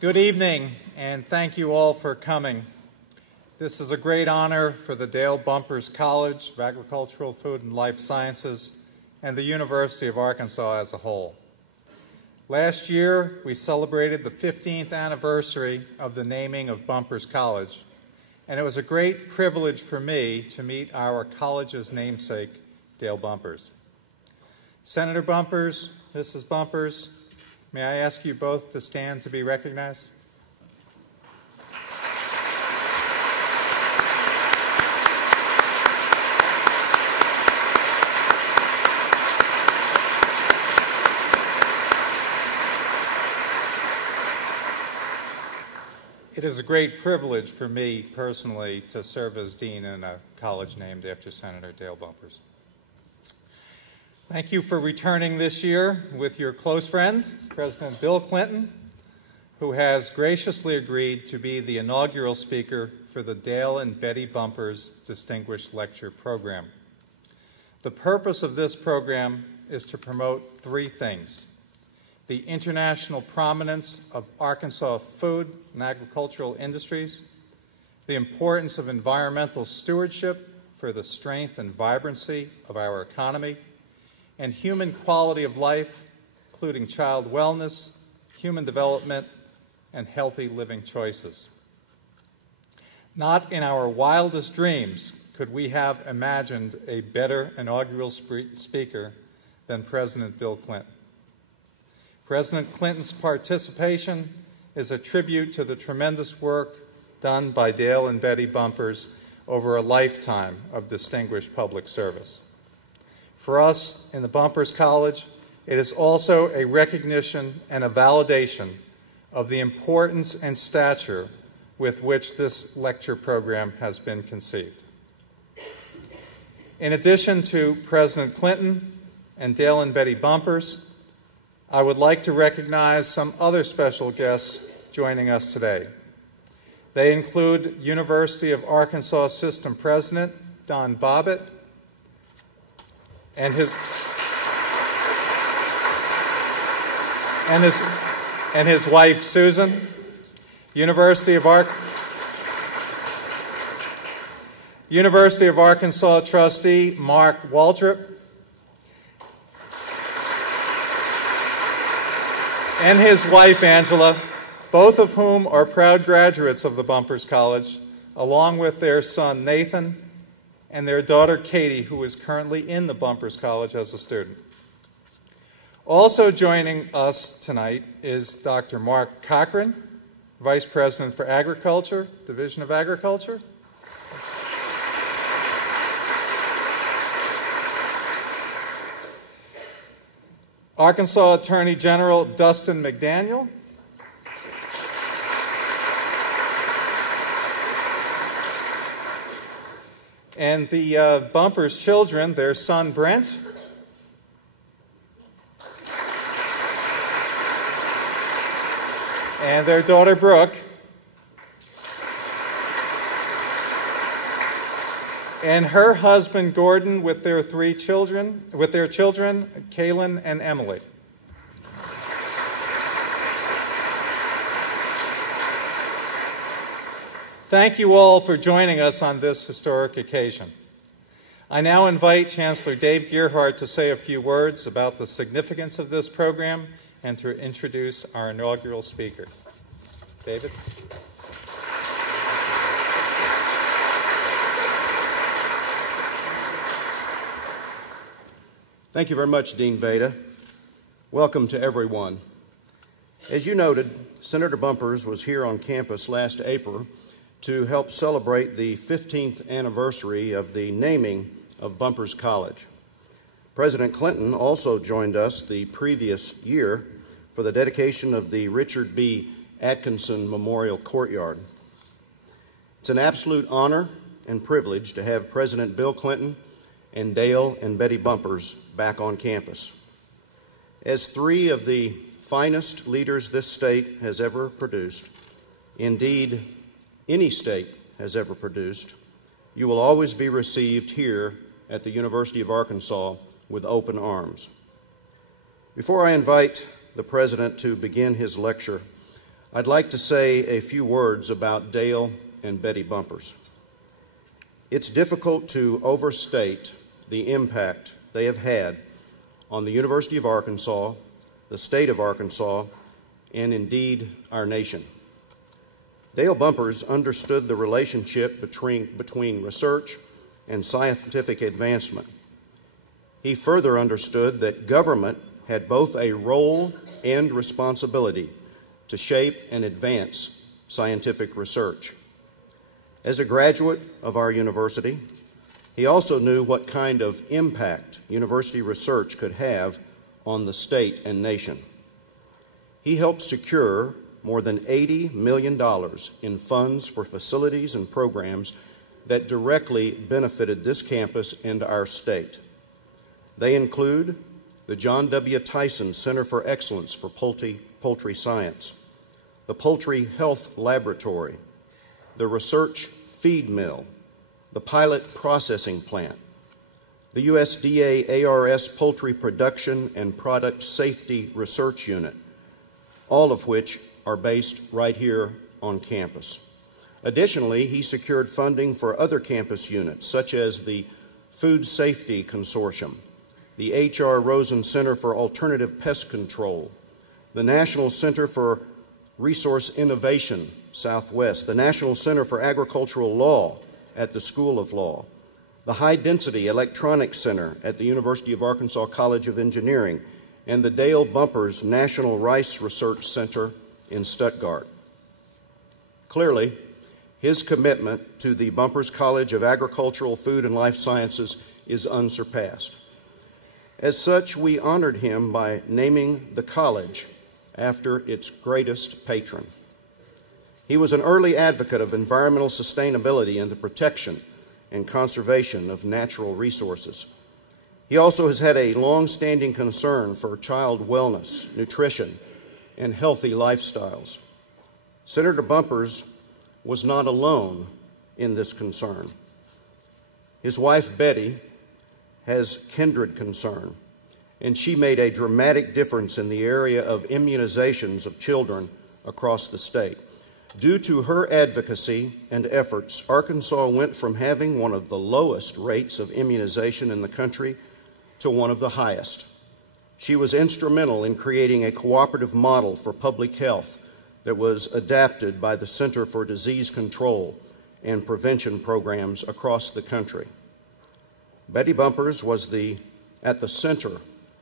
Good evening, and thank you all for coming. This is a great honor for the Dale Bumpers College of Agricultural, Food, and Life Sciences and the University of Arkansas as a whole. Last year, we celebrated the 15th anniversary of the naming of Bumpers College, and it was a great privilege for me to meet our college's namesake, Dale Bumpers. Senator Bumpers, Mrs. Bumpers, may I ask you both to stand to be recognized? It is a great privilege for me personally to serve as dean in a college named after Senator Dale Bumpers. Thank you for returning this year with your close friend, President Bill Clinton, who has graciously agreed to be the inaugural speaker for the Dale and Betty Bumpers Distinguished Lecture Program. The purpose of this program is to promote three things: the international prominence of Arkansas food and agricultural industries, the importance of environmental stewardship for the strength and vibrancy of our economy, and human quality of life, including child wellness, human development, and healthy living choices. Not in our wildest dreams could we have imagined a better inaugural speaker than President Bill Clinton. President Clinton's participation is a tribute to the tremendous work done by Dale and Betty Bumpers over a lifetime of distinguished public service. For us in the Bumpers College, it is also a recognition and a validation of the importance and stature with which this lecture program has been conceived. In addition to President Clinton and Dale and Betty Bumpers, I would like to recognize some other special guests joining us today. They include University of Arkansas System President Don Bobbitt and his wife Susan, University of Arkansas trustee Mark Waltrip, and his wife Angela, both of whom are proud graduates of the Bumpers College, along with their son Nathan and their daughter Katie, who is currently in the Bumpers College as a student. Also joining us tonight is Dr. Mark Cochran, Vice President for Agriculture, Division of Agriculture. Arkansas Attorney General Dustin McDaniel. And the Bumpers' children, their son Brent, and their daughter Brooke, and her husband Gordon with their children, Kaylin and Emily. Thank you all for joining us on this historic occasion. I now invite Chancellor Dave Gearhart to say a few words about the significance of this program and to introduce our inaugural speaker. David? Thank you very much, Dean Veda. Welcome to everyone. As you noted, Senator Bumpers was here on campus last April to help celebrate the 15th anniversary of the naming of Bumpers College. President Clinton also joined us the previous year for the dedication of the Richard B. Atkinson Memorial Courtyard. It's an absolute honor and privilege to have President Bill Clinton and Dale and Betty Bumpers back on campus. As three of the finest leaders this state has ever produced, indeed any state has ever produced, you will always be received here at the University of Arkansas with open arms. Before I invite the President to begin his lecture, I'd like to say a few words about Dale and Betty Bumpers. It's difficult to overstate the impact they have had on the University of Arkansas, the state of Arkansas, and indeed our nation. Dale Bumpers understood the relationship between research and scientific advancement. He further understood that government had both a role and responsibility to shape and advance scientific research. As a graduate of our university, he also knew what kind of impact university research could have on the state and nation. He helped secure more than $80 million in funds for facilities and programs that directly benefited this campus and our state. They include the John W. Tyson Center for Excellence for Poultry Science, the Poultry Health Laboratory, the Research Feed Mill, the Pilot Processing Plant, the USDA ARS Poultry Production and Product Safety Research Unit, all of which are based right here on campus. Additionally, he secured funding for other campus units, such as the Food Safety Consortium, the H.R. Rosen Center for Alternative Pest Control, the National Center for Resource Innovation Southwest, the National Center for Agricultural Law at the School of Law, the High Density Electronics Center at the University of Arkansas College of Engineering, and the Dale Bumpers National Rice Research Center in Stuttgart. Clearly, his commitment to the Bumpers College of Agricultural, Food, and Life Sciences is unsurpassed. As such, we honored him by naming the college after its greatest patron. He was an early advocate of environmental sustainability and the protection and conservation of natural resources. He also has had a long-standing concern for child wellness, nutrition, and healthy lifestyles. Senator Bumpers was not alone in this concern. His wife, Betty, has kindred concern, and she made a dramatic difference in the area of immunizations of children across the state. Due to her advocacy and efforts, Arkansas went from having one of the lowest rates of immunization in the country to one of the highest. She was instrumental in creating a cooperative model for public health that was adapted by the Center for Disease Control and Prevention programs across the country. Betty Bumpers was at the center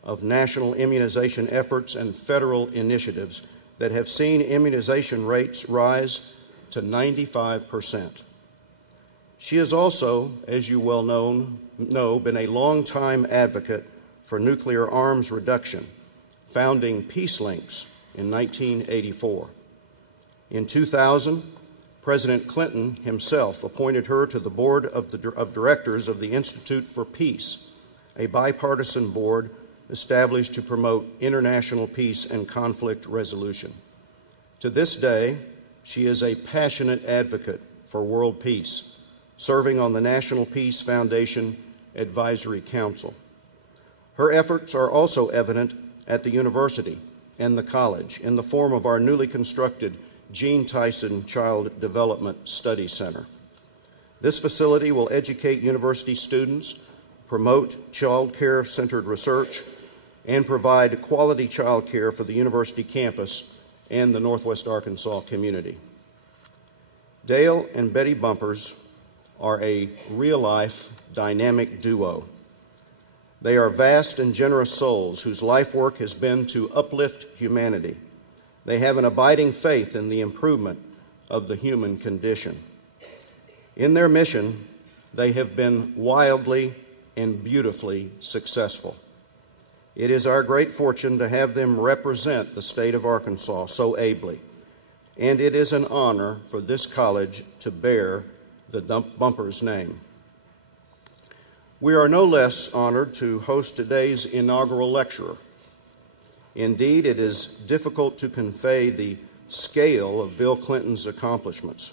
of national immunization efforts and federal initiatives that have seen immunization rates rise to 95%. She has also, as you well know, been a longtime advocate for nuclear arms reduction, founding Peace Links in 1984. In 2000, President Clinton himself appointed her to the board of directors of the Institute for Peace, a bipartisan board established to promote international peace and conflict resolution. To this day, she is a passionate advocate for world peace, serving on the National Peace Foundation Advisory Council. Her efforts are also evident at the university and the college in the form of our newly constructed Gene Tyson Child Development Study Center. This facility will educate university students, promote child care-centered research, and provide quality child care for the university campus and the Northwest Arkansas community. Dale and Betty Bumpers are a real-life, dynamic duo. They are vast and generous souls whose life work has been to uplift humanity. They have an abiding faith in the improvement of the human condition. In their mission, they have been wildly and beautifully successful. It is our great fortune to have them represent the state of Arkansas so ably, and it is an honor for this college to bear the Bumpers name. We are no less honored to host today's inaugural lecturer. Indeed, it is difficult to convey the scale of Bill Clinton's accomplishments.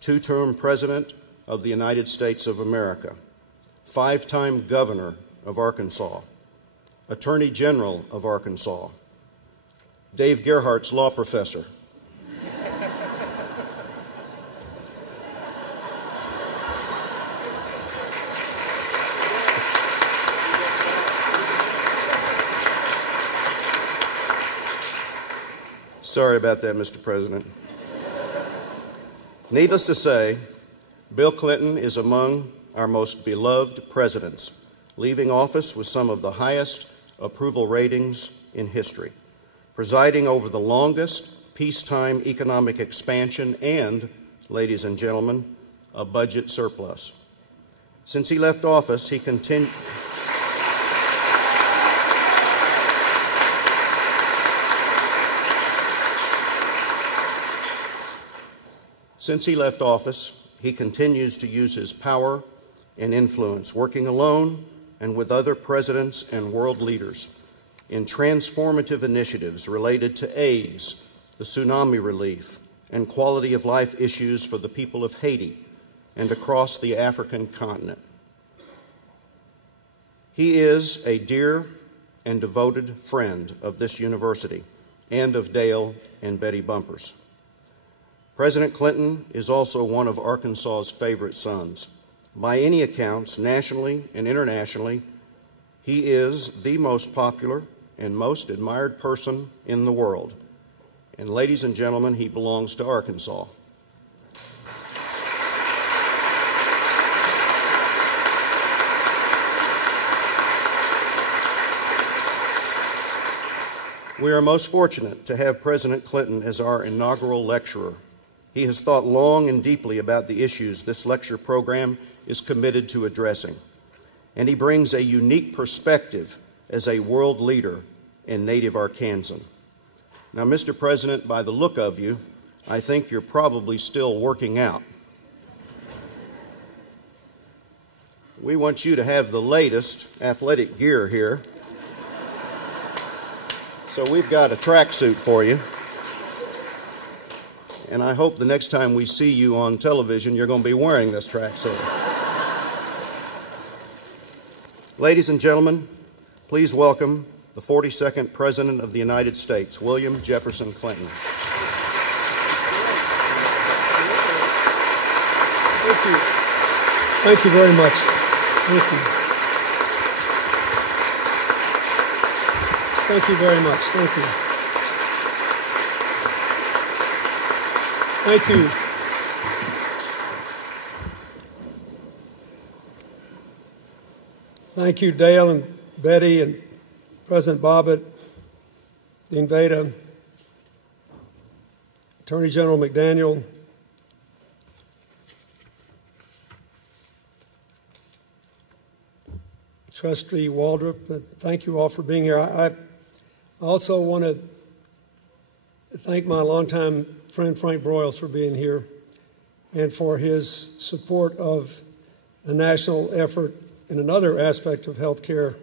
Two-term President of the United States of America, 5-time Governor of Arkansas, Attorney General of Arkansas, Dave Gerhardt's law professor, Sorry about that, Mr. President. Needless to say, Bill Clinton is among our most beloved presidents, leaving office with some of the highest approval ratings in history, presiding over the longest peacetime economic expansion and, ladies and gentlemen, a budget surplus. Since he left office, he continued... Since he left office, he continues to use his power and influence, working alone and with other presidents and world leaders in transformative initiatives related to AIDS, the tsunami relief, and quality of life issues for the people of Haiti and across the African continent. He is a dear and devoted friend of this university and of Dale and Betty Bumpers. President Clinton is also one of Arkansas's favorite sons. By any accounts, nationally and internationally, he is the most popular and most admired person in the world. And ladies and gentlemen, he belongs to Arkansas. We are most fortunate to have President Clinton as our inaugural lecturer. He has thought long and deeply about the issues this lecture program is committed to addressing, and he brings a unique perspective as a world leader and native Arkansan. Now, Mr. President, by the look of you, I think you're probably still working out. We want you to have the latest athletic gear here. So we've got a tracksuit for you. And I hope the next time we see you on television, you're going to be wearing this tracksuit. Ladies and gentlemen, please welcome the 42nd President of the United States, William Jefferson Clinton. Thank you. Thank you very much. Thank you. Thank you very much. Thank you. Thank you. Thank you, Dale and Betty and President Bobbitt, Dean Veda, Attorney General McDaniel, Trustee Waldrop. Thank you all for being here. I also want to thank my longtime friend Frank Broyles for being here and for his support of a national effort in another aspect of health care,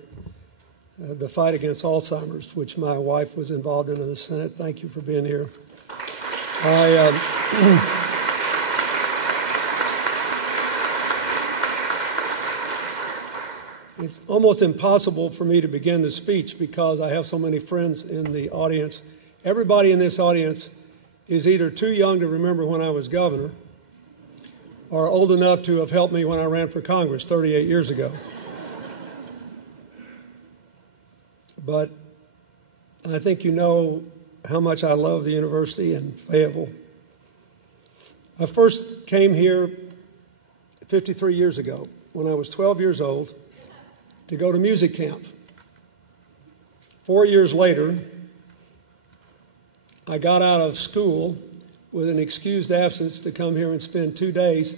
the fight against Alzheimer's, which my wife was involved in the Senate. Thank you for being here. It's almost impossible for me to begin the speech because I have so many friends in the audience. Everybody in this audience is either too young to remember when I was governor or old enough to have helped me when I ran for Congress 38 years ago. But I think you know how much I love the university and Fayetteville. I first came here 53 years ago when I was 12 years old to go to music camp. 4 years later, I got out of school with an excused absence to come here and spend 2 days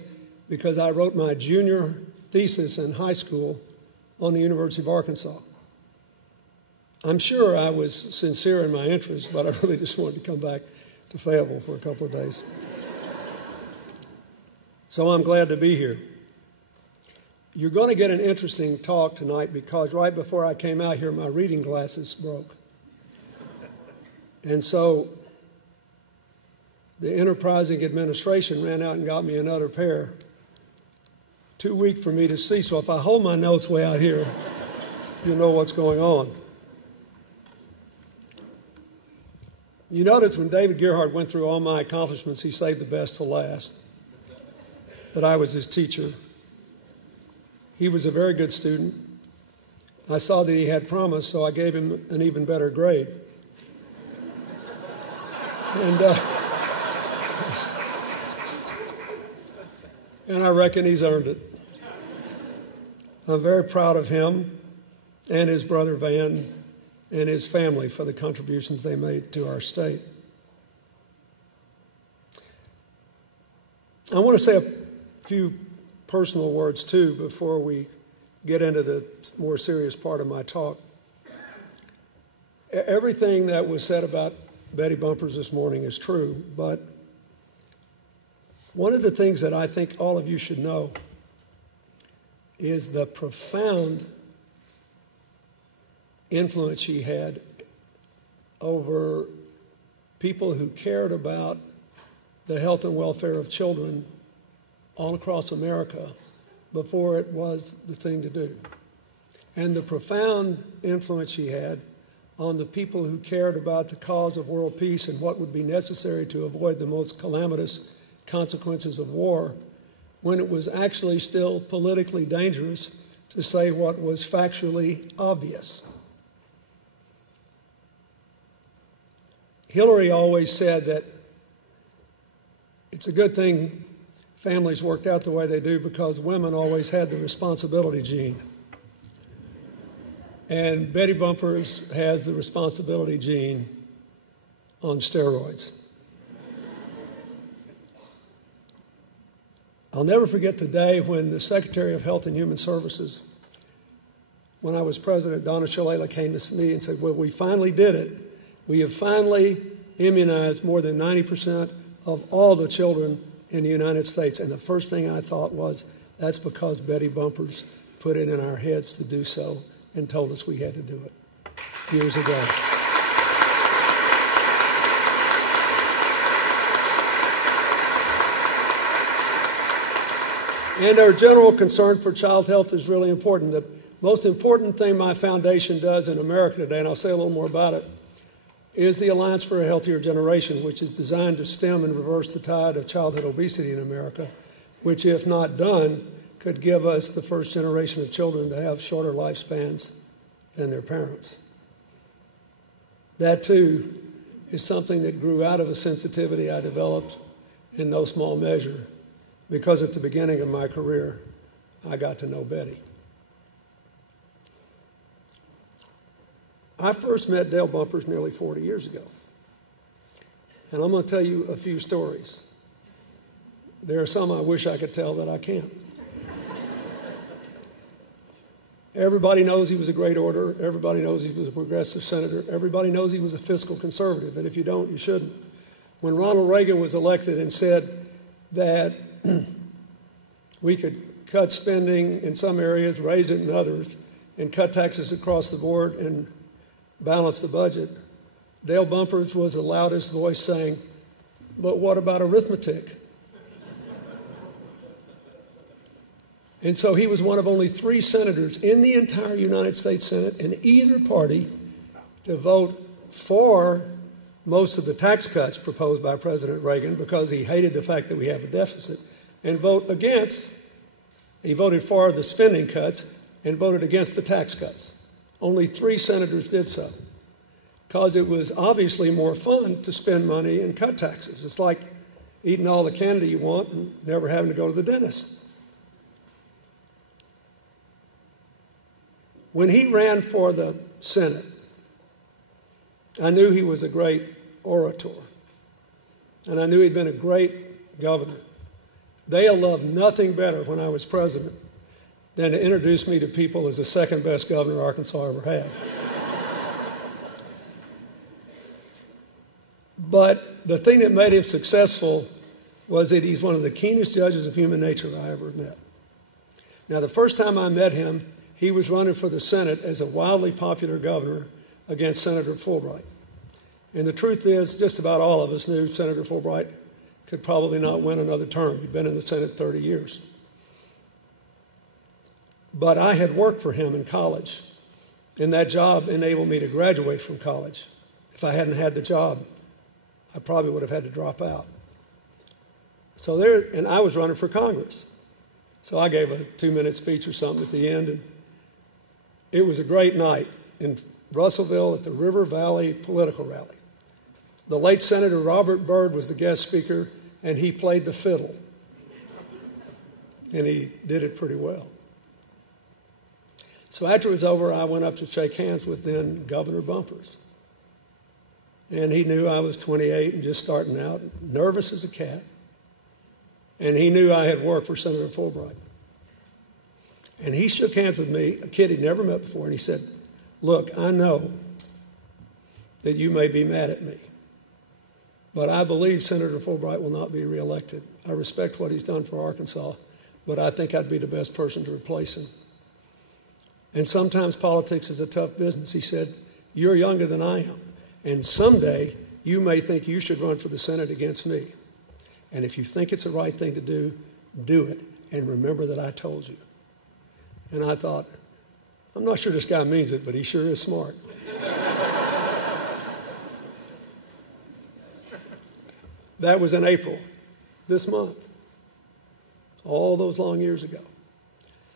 because I wrote my junior thesis in high school on the University of Arkansas. I'm sure I was sincere in my interest, but I really just wanted to come back to Fayetteville for a couple of days. So I'm glad to be here. You're going to get an interesting talk tonight because right before I came out here, my reading glasses broke. And so the enterprising administration ran out and got me another pair. Too weak for me to see, so if I hold my notes way out here, you'll know what's going on. You notice when David Gerhardt went through all my accomplishments, he saved the best to last, that I was his teacher. He was a very good student. I saw that he had promise, so I gave him an even better grade. And I reckon he's earned it. I'm very proud of him and his brother Van and his family for the contributions they made to our state. I want to say a few personal words, too, before we get into the more serious part of my talk. Everything that was said about Betty Bumpers this morning is true, but one of the things that I think all of you should know is the profound influence she had over people who cared about the health and welfare of children all across America before it was the thing to do. And the profound influence she had on the people who cared about the cause of world peace and what would be necessary to avoid the most calamitous consequences of war, when it was actually still politically dangerous to say what was factually obvious. Hillary always said that it's a good thing families worked out the way they do because women always had the responsibility gene. And Betty Bumpers has the responsibility gene on steroids. I'll never forget the day when the Secretary of Health and Human Services, when I was president, Donna Shalala, came to me and said, well, we finally did it. We have finally immunized more than 90% of all the children in the United States. And the first thing I thought was, that's because Betty Bumpers put it in our heads to do so and told us we had to do it years ago. And our general concern for child health is really important. The most important thing my foundation does in America today, and I'll say a little more about it, is the Alliance for a Healthier Generation, which is designed to stem and reverse the tide of childhood obesity in America, which, if not done, could give us the first generation of children to have shorter lifespans than their parents. That, too, is something that grew out of a sensitivity I developed in no small measure because at the beginning of my career, I got to know Betty. I first met Dale Bumpers nearly 40 years ago. And I'm going to tell you a few stories. There are some I wish I could tell that I can't. Everybody knows he was a great orator. Everybody knows he was a progressive senator. Everybody knows he was a fiscal conservative. And if you don't, you shouldn't. When Ronald Reagan was elected and said that we could cut spending in some areas, raise it in others, and cut taxes across the board and balance the budget, Dale Bumpers was the loudest voice saying, but what about arithmetic? And so he was one of only 3 senators in the entire United States Senate in either party to vote for most of the tax cuts proposed by President Reagan because he hated the fact that we have a deficit, and vote against. He voted for the spending cuts and voted against the tax cuts. Only 3 senators did so because it was obviously more fun to spend money and cut taxes. It's like eating all the candy you want and never having to go to the dentist. When he ran for the Senate, I knew he was a great orator, and I knew he'd been a great governor. Dale loved nothing better when I was president than to introduce me to people as the second best governor Arkansas ever had. But the thing that made him successful was that he's one of the keenest judges of human nature I ever met. Now, the first time I met him, he was running for the Senate as a wildly popular governor against Senator Fulbright. And the truth is, just about all of us knew Senator Fulbright could probably not win another term. He'd been in the Senate 30 years. But I had worked for him in college, and that job enabled me to graduate from college. If I hadn't had the job, I probably would have had to drop out. And I was running for Congress. So I gave a 2-minute speech or something at the end, and it was a great night in Russellville at the River Valley political rally. The late Senator Robert Byrd was the guest speaker, and he played the fiddle. And he did it pretty well. So after it was over, I went up to shake hands with then Governor Bumpers. And he knew I was 28 and just starting out, nervous as a cat. And he knew I had worked for Senator Fulbright. And he shook hands with me, a kid he'd never met before, and he said, "Look, I know that you may be mad at me, but I believe Senator Fulbright will not be reelected. I respect what he's done for Arkansas, but I think I'd be the best person to replace him. And sometimes politics is a tough business." He said, "You're younger than I am, and someday you may think you should run for the Senate against me. And if you think it's the right thing to do it, and remember that I told you." And I thought, I'm not sure this guy means it, but he sure is smart. That was in April, this month, all those long years ago.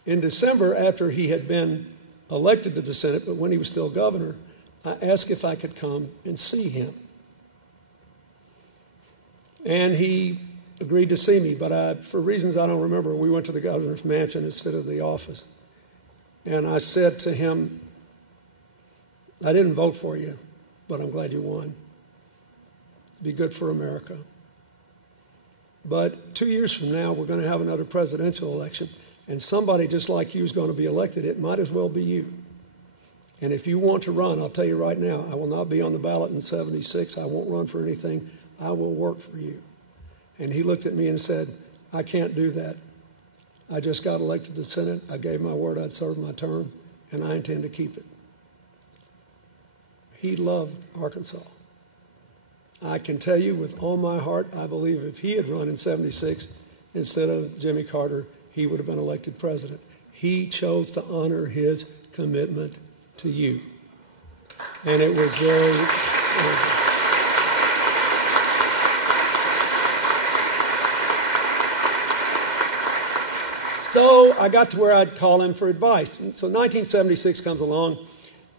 In December, after he had been elected to the Senate, but when he was still governor, I asked if I could come and see him. And he agreed to see me, but for reasons I don't remember, we went to the governor's mansion instead of the office. And I said to him, "I didn't vote for you, but I'm glad you won. It'd be good for America. But 2 years from now, we're going to have another presidential election, and somebody just like you is going to be elected. It might as well be you. And if you want to run, I'll tell you right now, I will not be on the ballot in 76. I won't run for anything. I will work for you." And he looked at me and said, "I can't do that. I just got elected to the Senate. I gave my word I'd serve my term, and I intend to keep it." He loved Arkansas. I can tell you with all my heart, I believe if he had run in 76 instead of Jimmy Carter, he would have been elected president. He chose to honor his commitment to you. And it was very... So I got to where I'd call him for advice. And so 1976 comes along,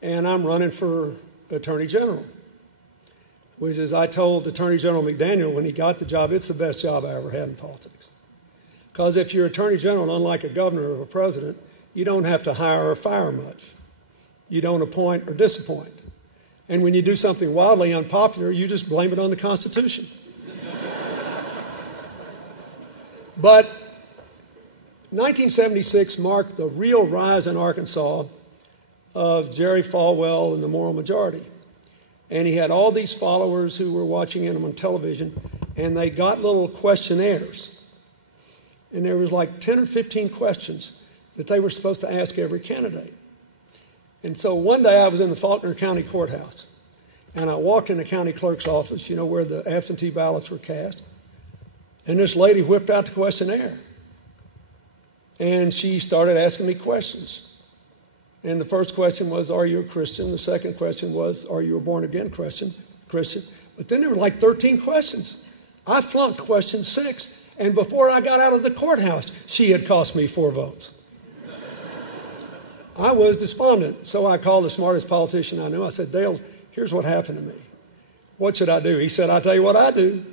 and I'm running for Attorney General, which is, I told Attorney General McDaniel when he got the job, it's the best job I ever had in politics. Because if you're Attorney General, unlike a governor or a president, you don't have to hire or fire much. You don't appoint or disappoint. And when you do something wildly unpopular, you just blame it on the Constitution. But 1976 marked the real rise in Arkansas of Jerry Falwell and the moral majority. And he had all these followers who were watching him on television, and they got little questionnaires. And there was like 10 or 15 questions that they were supposed to ask every candidate. And so one day I was in the Faulkner County Courthouse, and I walked in the county clerk's office, you know, where the absentee ballots were cast, and this lady whipped out the questionnaire. And she started asking me questions. And the first question was, "Are you a Christian?" The second question was, "Are you a born-again Christian?" But then there were like 13 questions. I flunked question 6. And before I got out of the courthouse, she had cost me 4 votes. I was despondent. So I called the smartest politician I knew. I said, "Dale, here's what happened to me. What should I do?" He said, "I'll tell you what I do."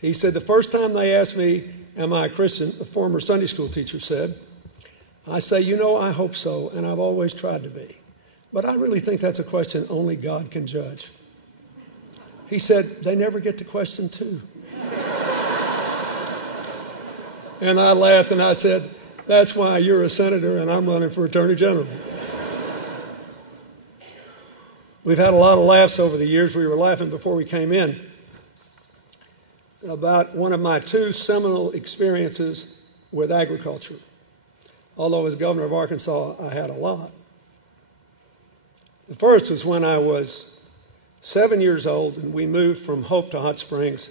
He said, "The first time they asked me, 'Am I a Christian?' a former Sunday school teacher said, I say, 'You know, I hope so, and I've always tried to be. But I really think that's a question only God can judge.'" He said, "They never get to question 2. And I laughed and I said, "That's why you're a senator and I'm running for Attorney General." We've had a lot of laughs over the years. We were laughing before we came in about one of my 2 seminal experiences with agriculture. Although as governor of Arkansas, I had a lot. The first was when I was 7 years old, and we moved from Hope to Hot Springs.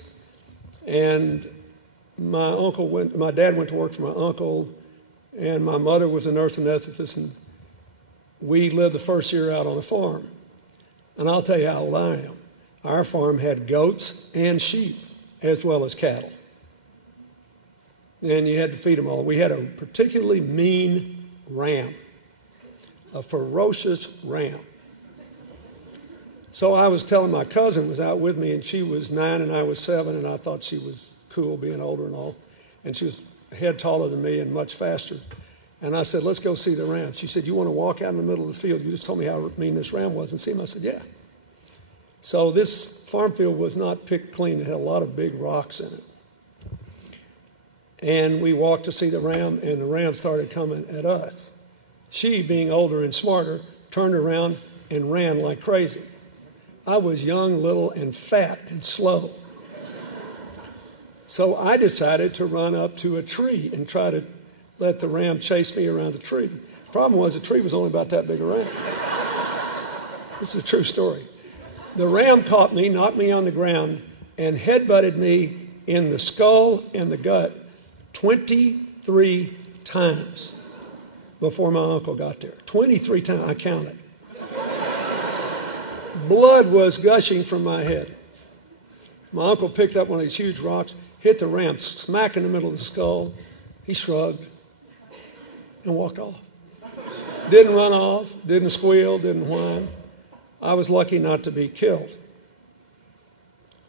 And my dad went to work for my uncle, and my mother was a nurse anesthetist, and we lived the first year out on a farm. And I'll tell you how old I am. Our farm had goats and sheep, as well as cattle. And you had to feed them all. We had a particularly mean ram, a ferocious ram. So I was telling my cousin was out with me, and she was 9 and I was 7, and I thought she was cool being older and all. And she was a head taller than me and much faster. And I said, let's go see the ram. She said, you want to walk out in the middle of the field? You just told me how mean this ram was and see him. I said, yeah. So this farm field was not picked clean. It had a lot of big rocks in it. And we walked to see the ram, and the ram started coming at us. She, being older and smarter, turned around and ran like crazy. I was young, little, and fat and slow. So I decided to run up to a tree and try to let the ram chase me around the tree. The problem was the tree was only about that big around. This is a true story. The ram caught me, knocked me on the ground, and headbutted me in the skull and the gut 23 times before my uncle got there. 23 times, I counted. Blood was gushing from my head. My uncle picked up one of these huge rocks, hit the ram smack in the middle of the skull. He shrugged and walked off. Didn't run off, didn't squeal, didn't whine. I was lucky not to be killed.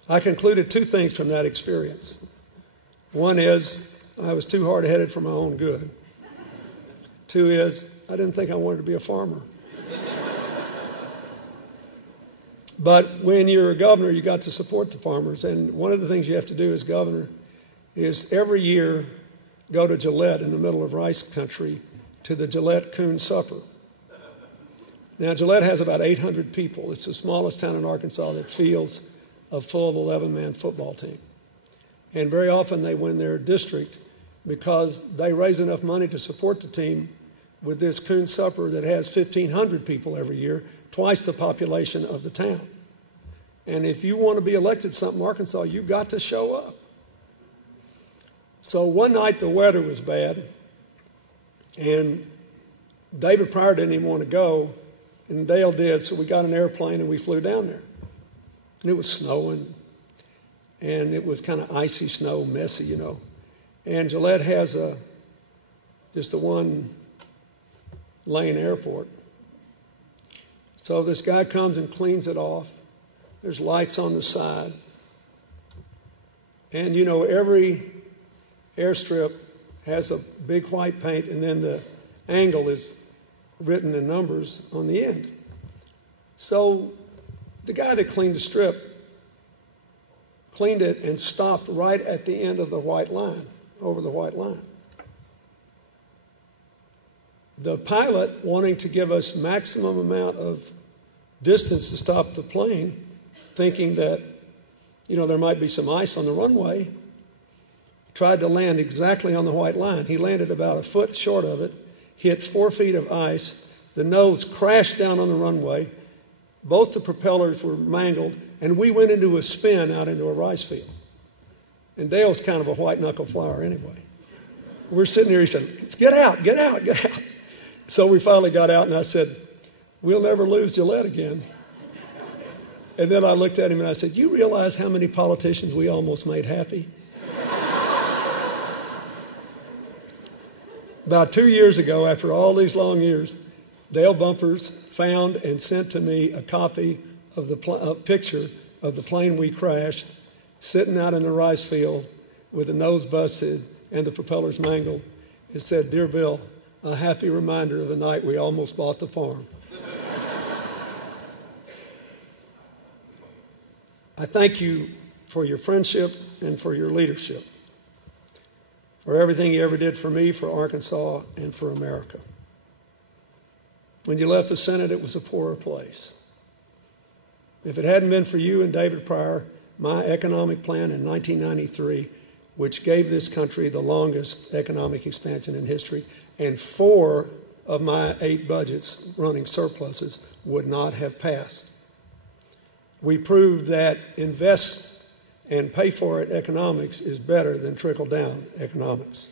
I concluded 2 things from that experience. One is I was too hard-headed for my own good. 2 is I didn't think I wanted to be a farmer. But when you're a governor, you got to support the farmers. And one of the things you have to do as governor is every year go to Gillette in the middle of rice country to the Gillette Coon Supper. Now, Gillette has about 800 people. It's the smallest town in Arkansas that fields a full 11-man football team. And very often they win their district because they raise enough money to support the team with this Coon Supper that has 1,500 people every year, twice the population of the town. And if you want to be elected something, Arkansas, you've got to show up. So one night the weather was bad, and David Pryor didn't even want to go, and Dale did, so we got an airplane and we flew down there. And it was snowing, and it was kind of icy snow, messy, you know. And Gillette has just a one-lane airport. So this guy comes and cleans it off. There's lights on the side. And, you know, every airstrip has a big white paint, and then the angle is written in numbers on the end. So the guy that cleaned the strip cleaned it and stopped right at the end of the white line, over the white line. The pilot, wanting to give us maximum amount of distance to stop the plane, thinking that, you know, there might be some ice on the runway, tried to land exactly on the white line. He landed about a foot short of it, hit 4 feet of ice. The nose crashed down on the runway. Both the propellers were mangled, and we went into a spin out into a rice field. And Dale's kind of a white knuckle flyer anyway. We're sitting there, he said, get out, get out, get out. So we finally got out, and I said, we'll never lose Gillette again. And then I looked at him and I said, you realize how many politicians we almost made happy? About 2 years ago, after all these long years, Dale Bumpers found and sent to me a copy of a picture of the plane we crashed, sitting out in the rice field with the nose busted and the propellers mangled. It said, Dear Bill, a happy reminder of the night we almost bought the farm. I thank you for your friendship and for your leadership, for everything you ever did for me, for Arkansas, and for America. When you left the Senate, it was a poorer place. If it hadn't been for you and David Pryor, my economic plan in 1993, which gave this country the longest economic expansion in history, and 4 of my 8 budgets running surpluses would not have passed. We proved that invest and pay for it economics is better than trickle-down economics.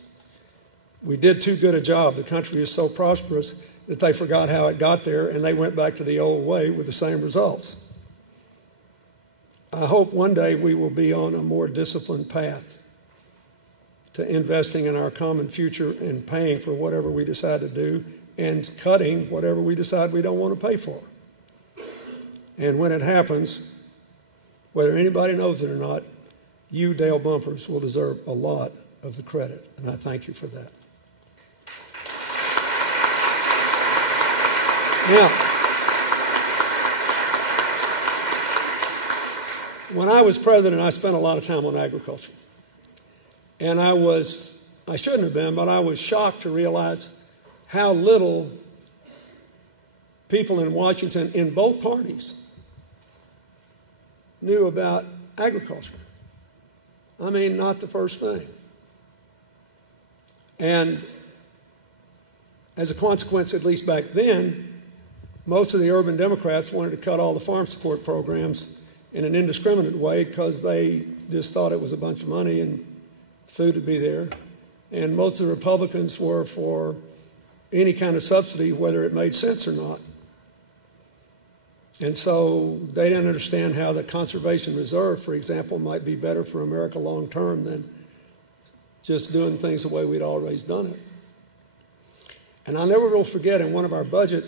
We did too good a job. The country is so prosperous that they forgot how it got there, and they went back to the old way with the same results. I hope one day we will be on a more disciplined path to investing in our common future and paying for whatever we decide to do and cutting whatever we decide we don't want to pay for. And when it happens, whether anybody knows it or not, you, Dale Bumpers, will deserve a lot of the credit, and I thank you for that. Now, when I was president, I spent a lot of time on agriculture. And I shouldn't have been, but I was shocked to realize how little people in Washington, in both parties, knew about agriculture. I mean, not the first thing. And as a consequence, at least back then, most of the urban Democrats wanted to cut all the farm support programs in an indiscriminate way because they just thought it was a bunch of money and food would be there. And most of the Republicans were for any kind of subsidy, whether it made sense or not. And so they didn't understand how the conservation reserve, for example, might be better for America long term than just doing things the way we'd always done it. And I never will forget, in one of our budget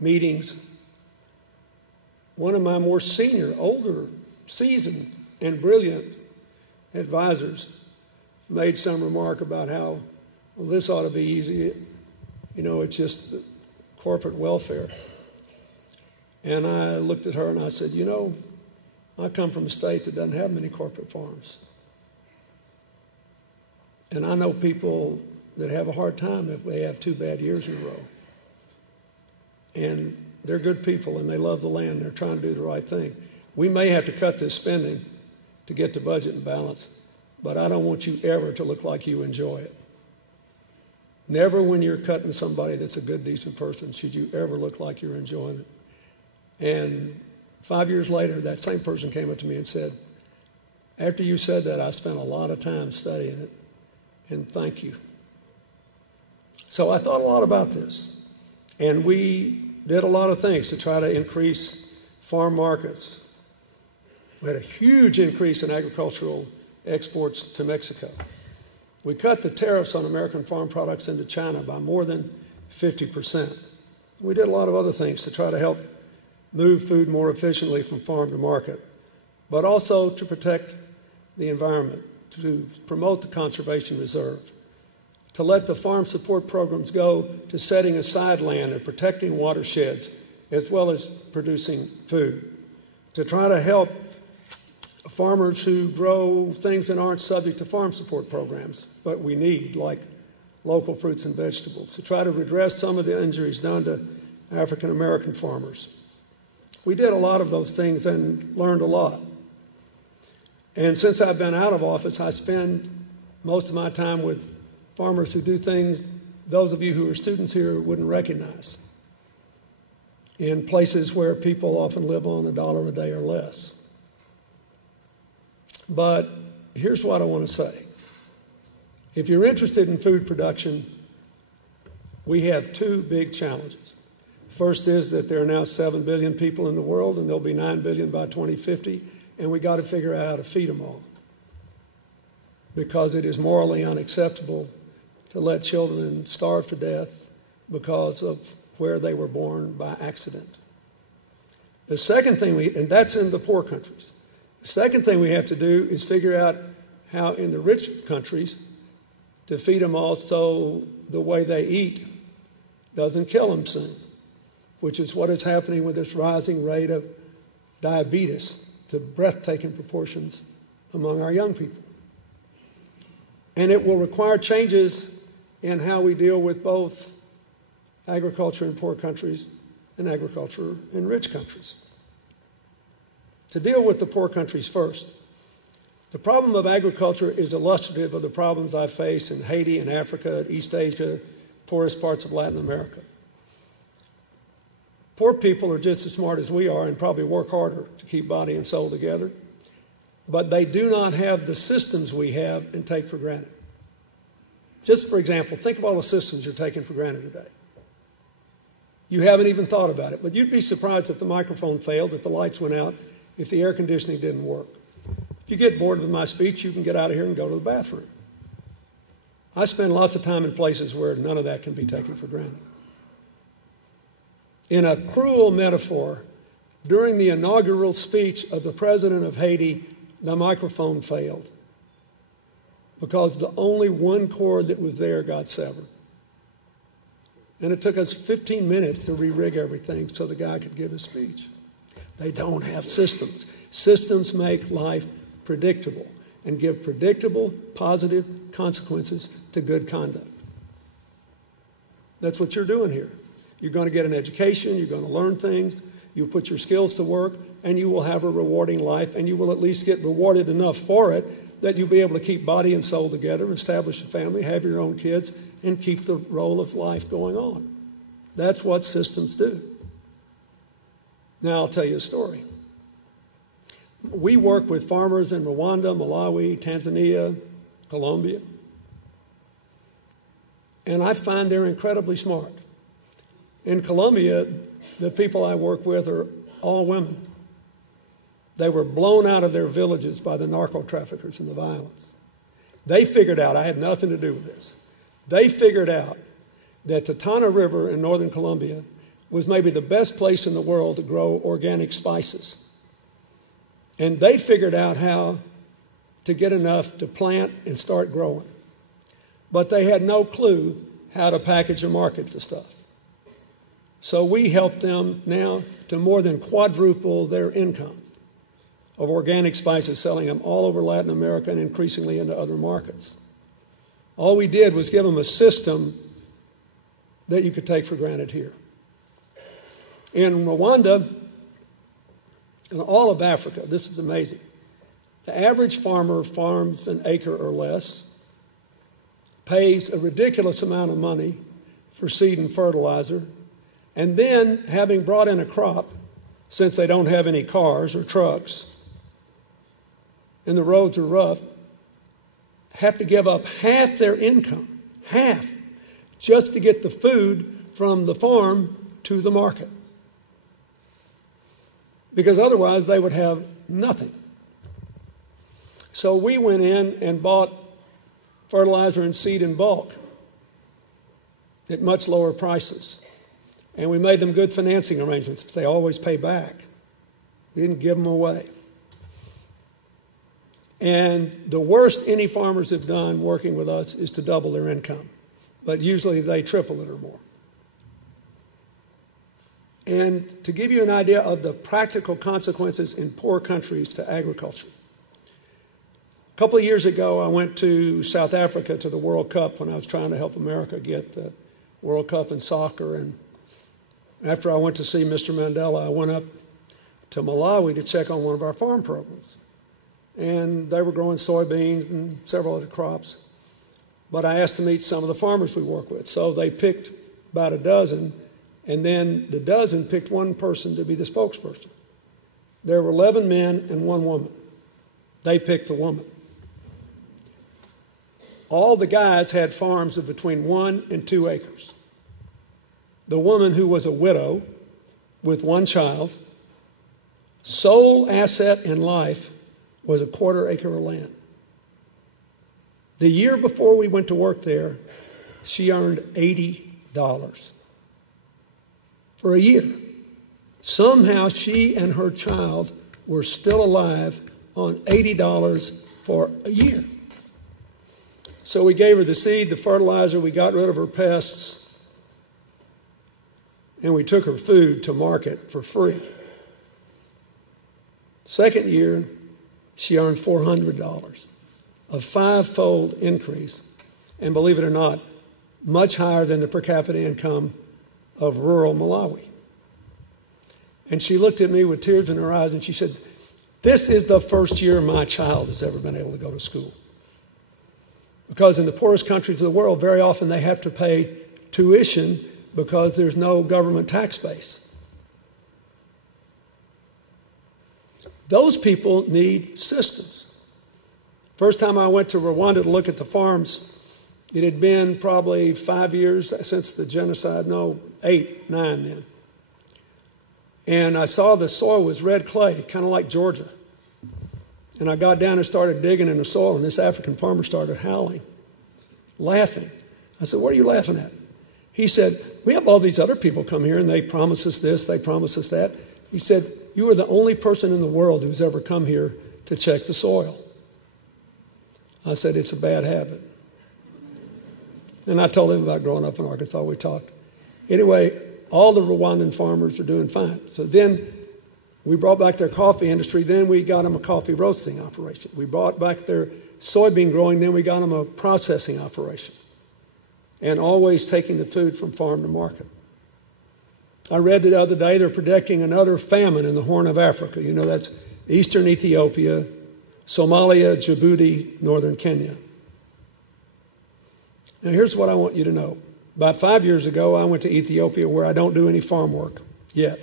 meetings, one of my more senior, older, seasoned, and brilliant advisors made some remark about how, well, this ought to be easy. You know, it's just corporate welfare. And I looked at her and I said, you know, I come from a state that doesn't have many corporate farms. And I know people that have a hard time if they have 2 bad years in a row. And they're good people and they love the land and they're trying to do the right thing. We may have to cut this spending to get the budget in balance, but I don't want you ever to look like you enjoy it. Never when you're cutting somebody that's a good, decent person should you ever look like you're enjoying it. And 5 years later, that same person came up to me and said, after you said that, I spent a lot of time studying it, and thank you. So I thought a lot about this, and we did a lot of things to try to increase farm markets. We had a huge increase in agricultural exports to Mexico. We cut the tariffs on American farm products into China by more than 50%. We did a lot of other things to try to help move food more efficiently from farm to market, but also to protect the environment, to promote the conservation reserve, to let the farm support programs go to setting aside land and protecting watersheds, as well as producing food, to try to help farmers who grow things that aren't subject to farm support programs, but we need, like local fruits and vegetables, to try to redress some of the injuries done to African American farmers. We did a lot of those things and learned a lot. And since I've been out of office, I spend most of my time with farmers who do things those of you who are students here wouldn't recognize, in places where people often live on $1 a day or less. But here's what I want to say. If you're interested in food production, we have 2 big challenges. First is that there are now 7 billion people in the world, and there'll be 9 billion by 2050, and we got to figure out how to feed them all, because it is morally unacceptable to let children starve to death because of where they were born by accident. The second thing and that's in the poor countries. The second thing we have to do is figure out how in the rich countries to feed them all so the way they eat doesn't kill them soon, which is what is happening with this rising rate of diabetes to breathtaking proportions among our young people. And it will require changes in how we deal with both agriculture in poor countries and agriculture in rich countries. To deal with the poor countries first, the problem of agriculture is illustrative of the problems I face in Haiti and Africa, East Asia, poorest parts of Latin America. Poor people are just as smart as we are and probably work harder to keep body and soul together, but they do not have the systems we have and take for granted. Just for example, think of all the systems you're taking for granted today. You haven't even thought about it, but you'd be surprised if the microphone failed, if the lights went out, if the air conditioning didn't work. If you get bored with my speech, you can get out of here and go to the bathroom. I spend lots of time in places where none of that can be taken for granted. In a cruel metaphor, During the inaugural speech of the president of Haiti, the microphone failed because the only one cord that was there got severed. And it took us 15 minutes to re-rig everything so the guy could give his speech. They don't have systems. Systems make life predictable and give predictable, positive consequences to good conduct. That's what you're doing here. You're going to get an education, you're going to learn things, you put your skills to work, and you will have a rewarding life, and you will at least get rewarded enough for it that you'll be able to keep body and soul together, establish a family, have your own kids, and keep the roll of life going on. That's what systems do. Now I'll tell you a story. We work with farmers in Rwanda, Malawi, Tanzania, Colombia, and I find they're incredibly smart. In Colombia, the people I work with are all women. They were blown out of their villages by the narco traffickers and the violence. They figured out, I had nothing to do with this, they figured out that the Tana River in northern Colombia was maybe the best place in the world to grow organic spices. And they figured out how to get enough to plant and start growing. But they had no clue how to package and market the stuff. So we helped them now to more than quadruple their income of organic spices, selling them all over Latin America and increasingly into other markets. All we did was give them a system that you could take for granted here. In Rwanda and all of Africa, this is amazing. The average farmer farms an acre or less, pays a ridiculous amount of money for seed and fertilizer, and then, having brought in a crop, since they don't have any cars or trucks, and the roads are rough, have to give up half their income, half, just to get the food from the farm to the market. Because otherwise they would have nothing. So we went in and bought fertilizer and seed in bulk at much lower prices. And we made them good financing arrangements. They always pay back. We didn't give them away. And the worst any farmers have done working with us is to double their income. But usually they triple it or more. And to give you an idea of the practical consequences in poor countries to agriculture. A couple of years ago, I went to South Africa to the World Cup when I was trying to help America get the World Cup in soccer. And after I went to see Mr. Mandela, I went up to Malawi to check on one of our farm programs. And they were growing soybeans and several other crops. But I asked to meet some of the farmers we work with. So they picked about a dozen, and then the dozen picked one person to be the spokesperson. There were 11 men and one woman. They picked the woman. All the guys had farms of between 1 and 2 acres. The woman, who was a widow with one child, sole asset in life was a 1/4 acre of land. The year before we went to work there, she earned $80 for a year. Somehow she and her child were still alive on $80 for a year. So we gave her the seed, the fertilizer, we got rid of her pests, and we took her food to market for free. Second year, she earned $400, a 5-fold increase, and believe it or not, much higher than the per capita income of rural Malawi. And she looked at me with tears in her eyes and she said, "This is the first year my child has ever been able to go to school." Because in the poorest countries of the world, very often they have to pay tuition because there's no government tax base. Those people need systems. First time I went to Rwanda to look at the farms, it had been probably 5 years since the genocide. No, 8, 9 then. And I saw the soil was red clay, kind of like Georgia. And I got down and started digging in the soil, and this African farmer started howling, laughing. I said, "What are you laughing at?" He said, "We have all these other people come here, and they promise us this, they promise us that. He said, "You are the only person in the world who's ever come here to check the soil." I said, "It's a bad habit." And I told him about growing up in Arkansas. We talked. Anyway, all the Rwandan farmers are doing fine. So then we brought back their coffee industry. Then we got them a coffee roasting operation. We brought back their soybean growing. Then we got them a processing operation. And always taking the food from farm to market. I read the other day they're predicting another famine in the Horn of Africa. You know, that's eastern Ethiopia, Somalia, Djibouti, northern Kenya. Now, here's what I want you to know. About 5 years ago, I went to Ethiopia, where I don't do any farm work yet,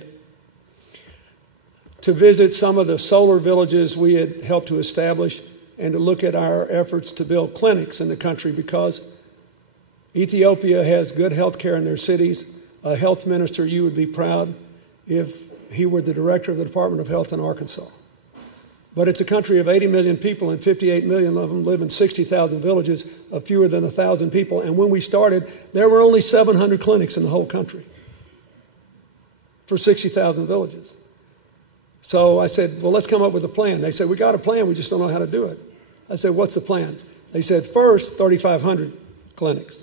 to visit some of the solar villages we had helped to establish and to look at our efforts to build clinics in the country, because Ethiopia has good health care in their cities. A health minister, you would be proud if he were the director of the Department of Health in Arkansas. But it's a country of 80 million people, and 58 million of them live in 60,000 villages of fewer than 1,000 people. And when we started, there were only 700 clinics in the whole country for 60,000 villages. So I said, well, let's come up with a plan. They said, we got a plan, we just don't know how to do it. I said, what's the plan? They said, first, 3,500 clinics.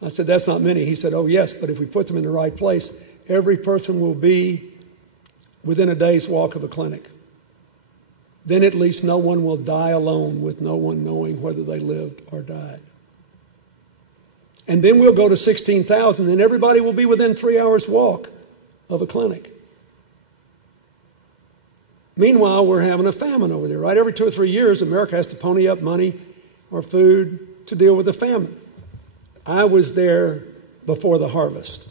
I said, that's not many. He said, oh, yes, but if we put them in the right place, every person will be within a day's walk of a clinic. Then at least no one will die alone with no one knowing whether they lived or died. And then we'll go to 16,000, and everybody will be within 3 hours' walk of a clinic. Meanwhile, we're having a famine over there, right? Every 2 or 3 years, America has to pony up money or food to deal with the famine. I was there before the harvest,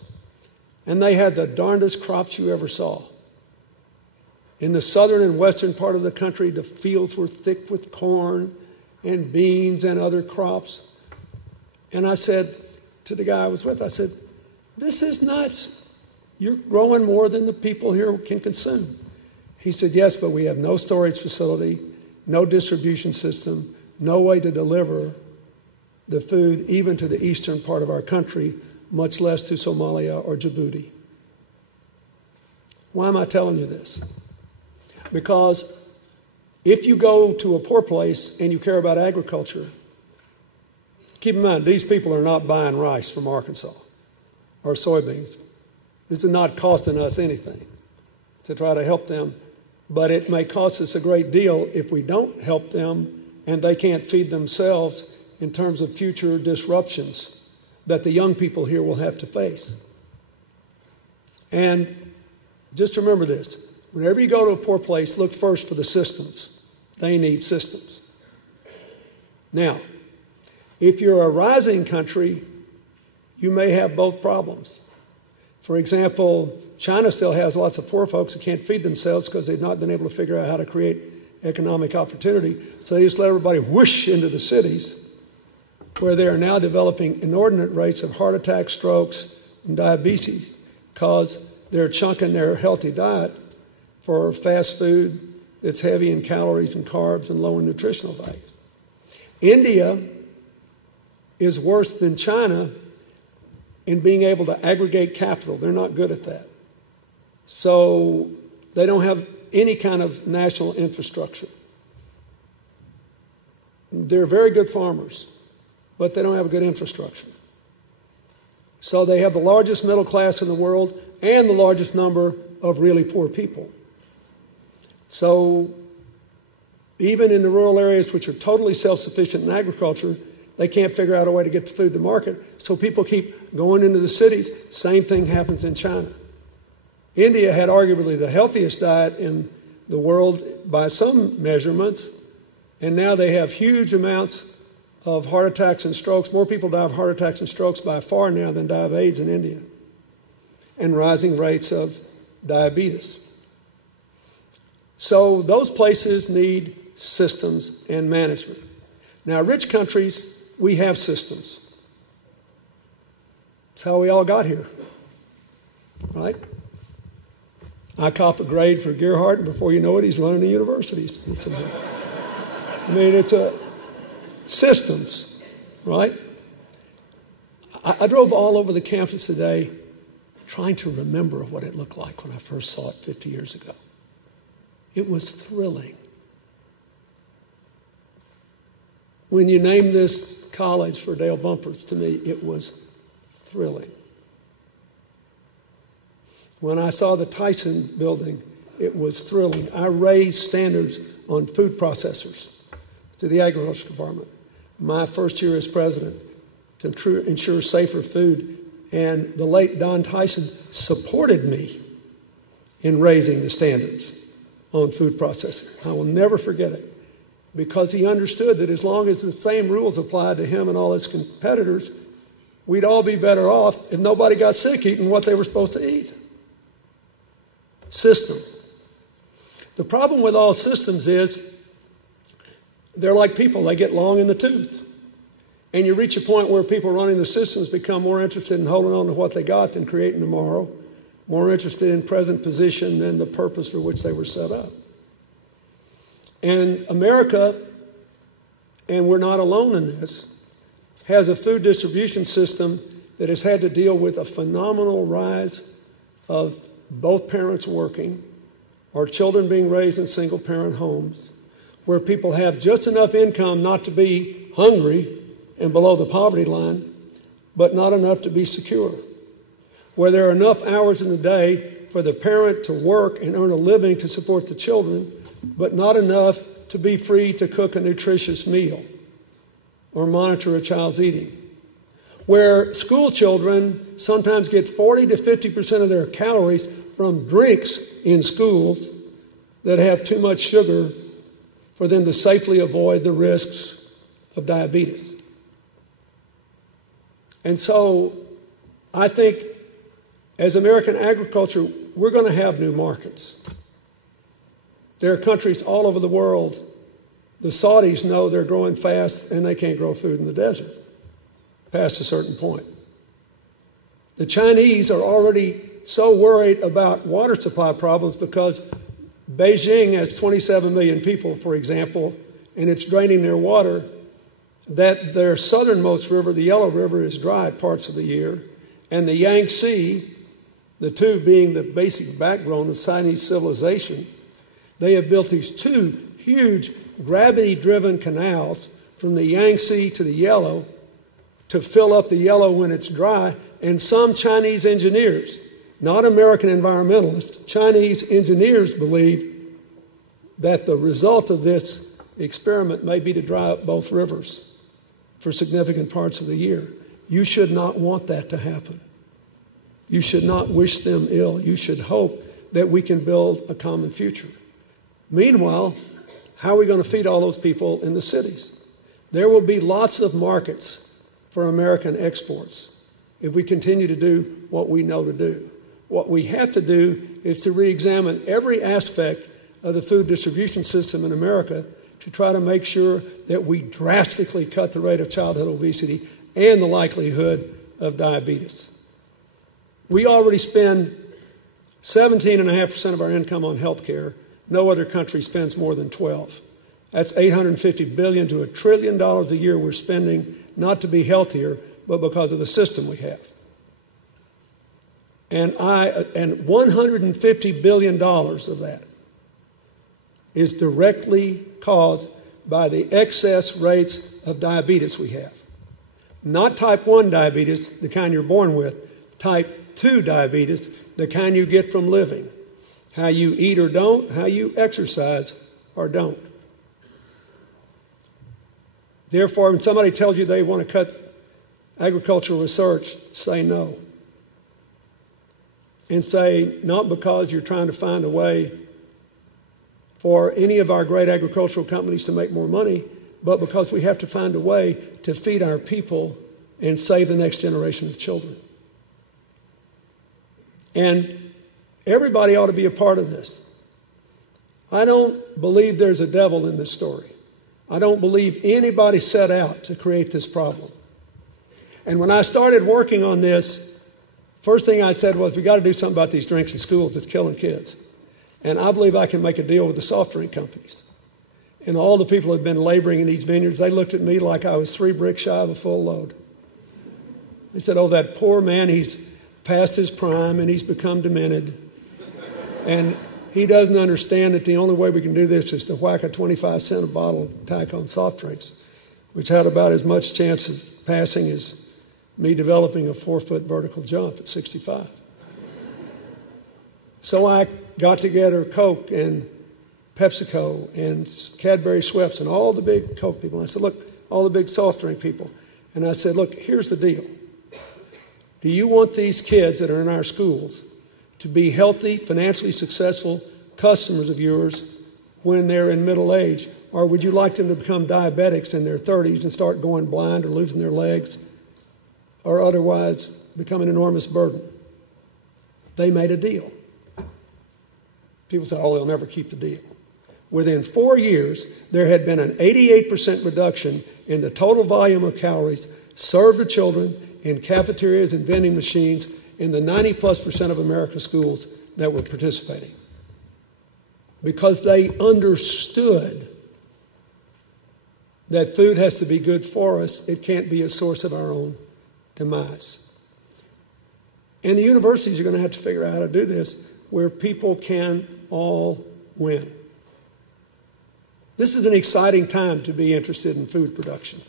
and they had the darndest crops you ever saw. In the southern and western part of the country, the fields were thick with corn and beans and other crops. And I said to the guy I was with, I said, this is nuts. You're growing more than the people here can consume. He said, yes, but we have no storage facility, no distribution system, no way to deliver the food even to the eastern part of our country, much less to Somalia or Djibouti. Why am I telling you this? Because if you go to a poor place and you care about agriculture, keep in mind, these people are not buying rice from Arkansas or soybeans. This is not costing us anything to try to help them, but it may cost us a great deal if we don't help them and they can't feed themselves in terms of future disruptions that the young people here will have to face. And just remember this. Whenever you go to a poor place, look first for the systems. They need systems. Now, if you're a rising country, you may have both problems. For example, China still has lots of poor folks who can't feed themselves because they've not been able to figure out how to create economic opportunity. So they just let everybody whoosh into the cities, where they are now developing inordinate rates of heart attacks, strokes, and diabetes because they're chunking their healthy diet for fast food that's heavy in calories and carbs and low in nutritional values. India is worse than China in being able to aggregate capital. They're not good at that. So they don't have any kind of national infrastructure. They're very good farmers, but they don't have a good infrastructure. So they have the largest middle class in the world and the largest number of really poor people. So even in the rural areas which are totally self-sufficient in agriculture, they can't figure out a way to get the food to market. So people keep going into the cities. Same thing happens in China. India had arguably the healthiest diet in the world by some measurements, and now they have huge amounts of heart attacks and strokes. More people die of heart attacks and strokes by far now than die of AIDS in India, and rising rates of diabetes. So those places need systems and management. Now, rich countries, we have systems. That's how we all got here, right? I cop a grade for Gerhardt, and before you know it, he's running the universities. I mean, it's systems, right? I drove all over the campus today, trying to remember what it looked like when I first saw it 50 years ago. It was thrilling. When you named this college for Dale Bumpers, to me, it was thrilling. When I saw the Tyson building, it was thrilling. I raised standards on food processors to the agriculture department. My first year as president, to ensure safer food, and the late Don Tyson supported me in raising the standards on food processing. I will never forget it, because he understood that as long as the same rules applied to him and all his competitors, we'd all be better off if nobody got sick eating what they were supposed to eat. System. The problem with all systems is they're like people. They get long in the tooth. And you reach a point where people running the systems become more interested in holding on to what they got than creating tomorrow, more interested in present position than the purpose for which they were set up. And America, and we're not alone in this, has a food distribution system that has had to deal with a phenomenal rise of both parents working or children being raised in single-parent homes, where people have just enough income not to be hungry and below the poverty line, but not enough to be secure, where there are enough hours in the day for the parent to work and earn a living to support the children, but not enough to be free to cook a nutritious meal or monitor a child's eating, where school children sometimes get 40 to 50% of their calories from drinks in schools that have too much sugar for them to safely avoid the risks of diabetes. And so I think as American agriculture, we're going to have new markets. There are countries all over the world. The Saudis know they're growing fast and they can't grow food in the desert past a certain point. The Chinese are already so worried about water supply problems because Beijing has 27 million people, for example, and it's draining their water, that their southernmost river, the Yellow River, is dry parts of the year, and the Yangtze, the two being the basic backbone of Chinese civilization, they have built these two huge gravity-driven canals from the Yangtze to the Yellow to fill up the Yellow when it's dry, and some Chinese engineers, not American environmentalists, Chinese engineers believe that the result of this experiment may be to dry up both rivers for significant parts of the year. You should not want that to happen. You should not wish them ill. You should hope that we can build a common future. Meanwhile, how are we going to feed all those people in the cities? There will be lots of markets for American exports if we continue to do what we know to do. What we have to do is to re-examine every aspect of the food distribution system in America to try to make sure that we drastically cut the rate of childhood obesity and the likelihood of diabetes. We already spend 17.5% of our income on health care. No other country spends more than 12%. That's $850 billion to $1 trillion a year we're spending, not to be healthier, but because of the system we have. And $150 billion of that is directly caused by the excess rates of diabetes we have. Not type 1 diabetes, the kind you're born with, type 2 diabetes, the kind you get from living. How you eat or don't, how you exercise or don't. Therefore, when somebody tells you they want to cut agricultural research, say no. And say, not because you're trying to find a way for any of our great agricultural companies to make more money, but because we have to find a way to feed our people and save the next generation of children. And everybody ought to be a part of this. I don't believe there's a devil in this story. I don't believe anybody set out to create this problem. And when I started working on this, first thing I said was, we got to do something about these drinks in schools that's killing kids. And I believe I can make a deal with the soft drink companies. And all the people who have been laboring in these vineyards, they looked at me like I was 3 bricks shy of a full load. They said, oh, that poor man, he's past his prime and he's become demented. And he doesn't understand that the only way we can do this is to whack a 25-cent a bottle tack on soft drinks, which had about as much chance of passing as me developing a 4-foot vertical jump at 65. So I got together Coke and PepsiCo and Cadbury Schweppes and all the big Coke people. And I said, look, all the big soft drink people. And I said, look, here's the deal. Do you want these kids that are in our schools to be healthy, financially successful customers of yours when they're in middle age? Or would you like them to become diabetics in their 30s and start going blind or losing their legs or otherwise become an enormous burden? They made a deal. People said, oh, they'll never keep the deal. Within 4 years, there had been an 88% reduction in the total volume of calories served to children in cafeterias and vending machines in the 90+% of American schools that were participating. Because they understood that food has to be good for us. It can't be a source of our own demise. And the universities are going to have to figure out how to do this where people can all win. This is an exciting time to be interested in food production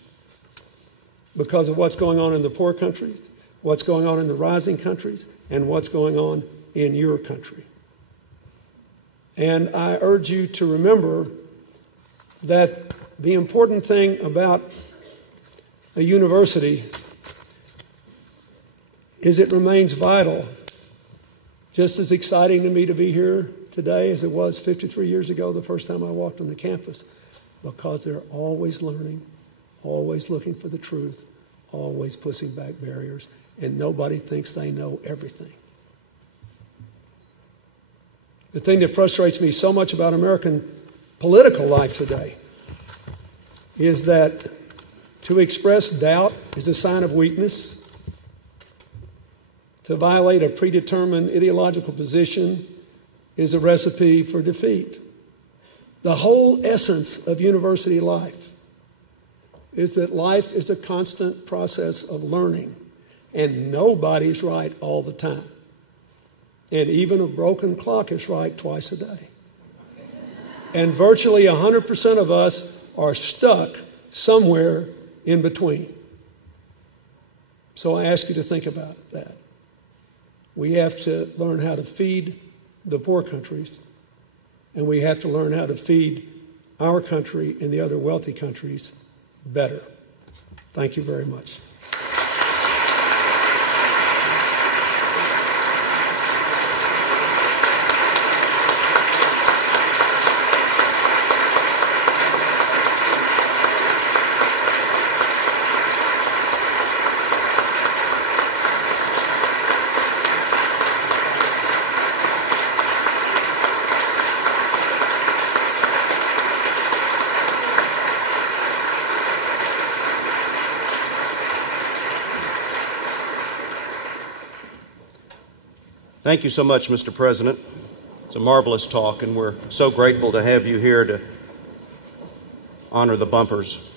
because of what's going on in the poor countries, what's going on in the rising countries, and what's going on in your country. And I urge you to remember that the important thing about a university is it remains vital. Just as exciting to me to be here today as it was 53 years ago the first time I walked on the campus, because they're always learning, always looking for the truth, always pushing back barriers, and nobody thinks they know everything. The thing that frustrates me so much about American political life today is that to express doubt is a sign of weakness. To violate a predetermined ideological position is a recipe for defeat. The whole essence of university life is that life is a constant process of learning, and nobody's right all the time. And even a broken clock is right twice a day. And virtually 100% of us are stuck somewhere in between. So I ask you to think about that. We have to learn how to feed the poor countries, and we have to learn how to feed our country and the other wealthy countries better. Thank you very much. Thank you so much, Mr. President. It's a marvelous talk, and we're so grateful to have you here to honor the bumpers.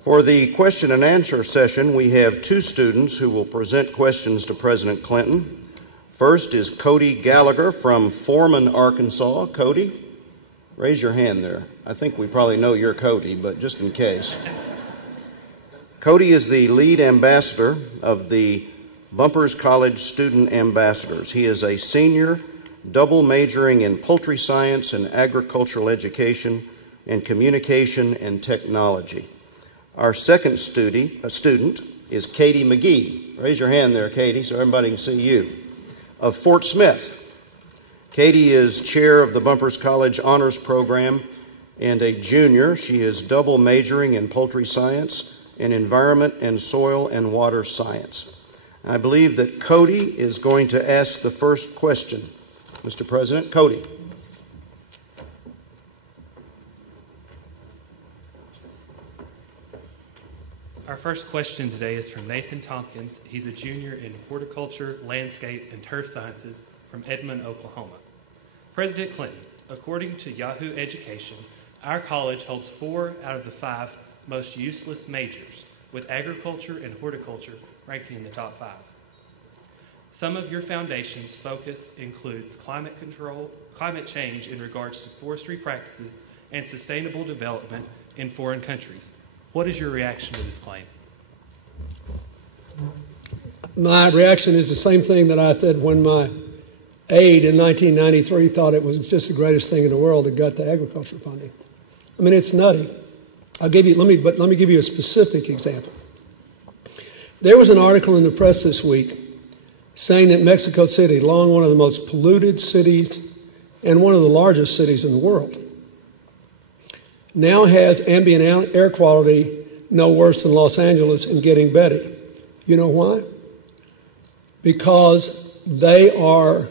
For the question and answer session, we have two students who will present questions to President Clinton. First is Cody Gallagher from Foreman, Arkansas. Cody, raise your hand there. I think we probably know you're Cody, but just in case. Cody is the lead ambassador of the Bumpers College Student Ambassadors. He is a senior, double majoring in poultry science and agricultural education and communication and technology. Our second student is Katie McGee. Raise your hand there, Katie, so everybody can see you. Of Fort Smith. Katie is chair of the Bumpers College Honors Program and a junior. She is double majoring in poultry science and environment and soil and water science. I believe that Cody is going to ask the first question. Mr. President, Cody. Our first question today is from Nathan Tompkins. He's a junior in horticulture, landscape, and turf sciences from Edmond, Oklahoma. President Clinton, according to Yahoo Education, our college holds 4 out of the 5 most useless majors. with agriculture and horticulture ranking in the top 5. Some of your foundation's focus includes climate control, climate change in regards to forestry practices and sustainable development in foreign countries. What is your reaction to this claim? My reaction is the same thing that I said when my aide in 1993 thought it was just the greatest thing in the world that got the agriculture funding. I mean, it's nutty. Let me give you a specific example. There was an article in the press this week saying that Mexico City, long one of the most polluted cities and one of the largest cities in the world, now has ambient air quality no worse than Los Angeles and getting better. You know why? Because they are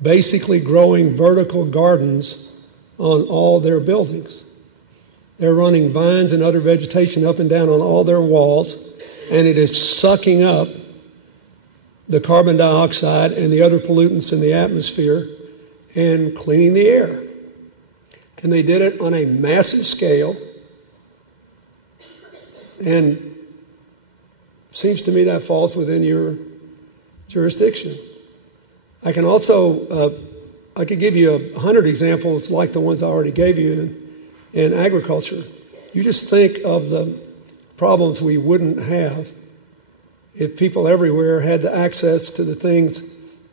basically growing vertical gardens on all their buildings. They're running vines and other vegetation up and down on all their walls, and it is sucking up the carbon dioxide and the other pollutants in the atmosphere and cleaning the air. And they did it on a massive scale. And it seems to me that falls within your jurisdiction. I can also, I could give you 100 examples like the ones I already gave you in agriculture. You just think of the problems we wouldn't have if people everywhere had the access to the things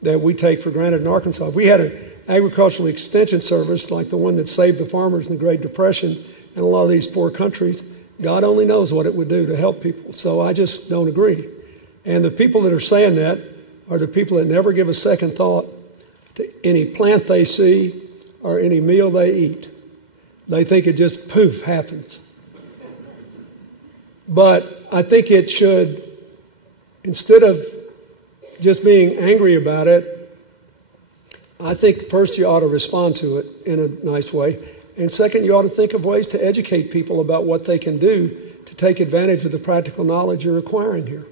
that we take for granted in Arkansas. If we had an agricultural extension service like the one that saved the farmers in the Great Depression in a lot of these poor countries, God only knows what it would do to help people. So I just don't agree. And the people that are saying that are the people that never give a second thought to any plant they see or any meal they eat. They think it just poof happens. But I think it should, instead of just being angry about it, I think first you ought to respond to it in a nice way. And second, you ought to think of ways to educate people about what they can do to take advantage of the practical knowledge you're acquiring here.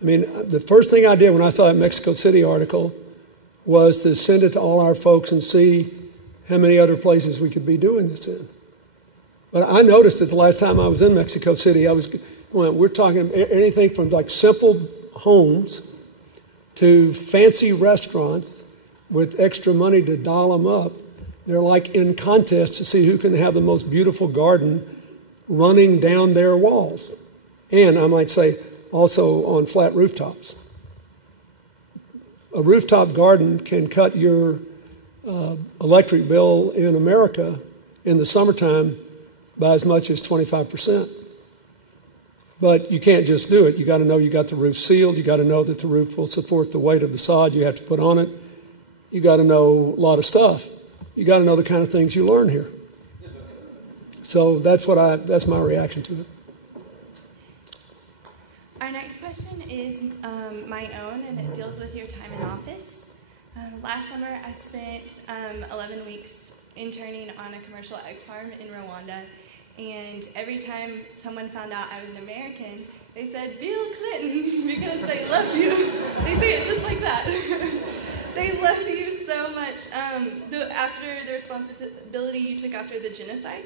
I mean, the first thing I did when I saw that Mexico City article was to send it to all our folks and see how many other places we could be doing this in. But I noticed that the last time I was in Mexico City, we're talking anything from like simple homes to fancy restaurants with extra money to dial them up. They're like in contests to see who can have the most beautiful garden running down their walls. And I might say also on flat rooftops. A rooftop garden can cut your electric bill in America in the summertime by as much as 25%. But you can't just do it. You got to know you got the roof sealed. You got to know that the roof will support the weight of the sod you have to put on it. You got to know a lot of stuff. You got to know the kind of things you learn here. So that's my reaction to it. Our next question is my own, and it deals with your time in office. Last summer, I spent 11 weeks interning on a commercial egg farm in Rwanda, and every time someone found out I was an American, they said, Bill Clinton, because they love you. They say it just like that. They love you so much after the responsibility you took after the genocide.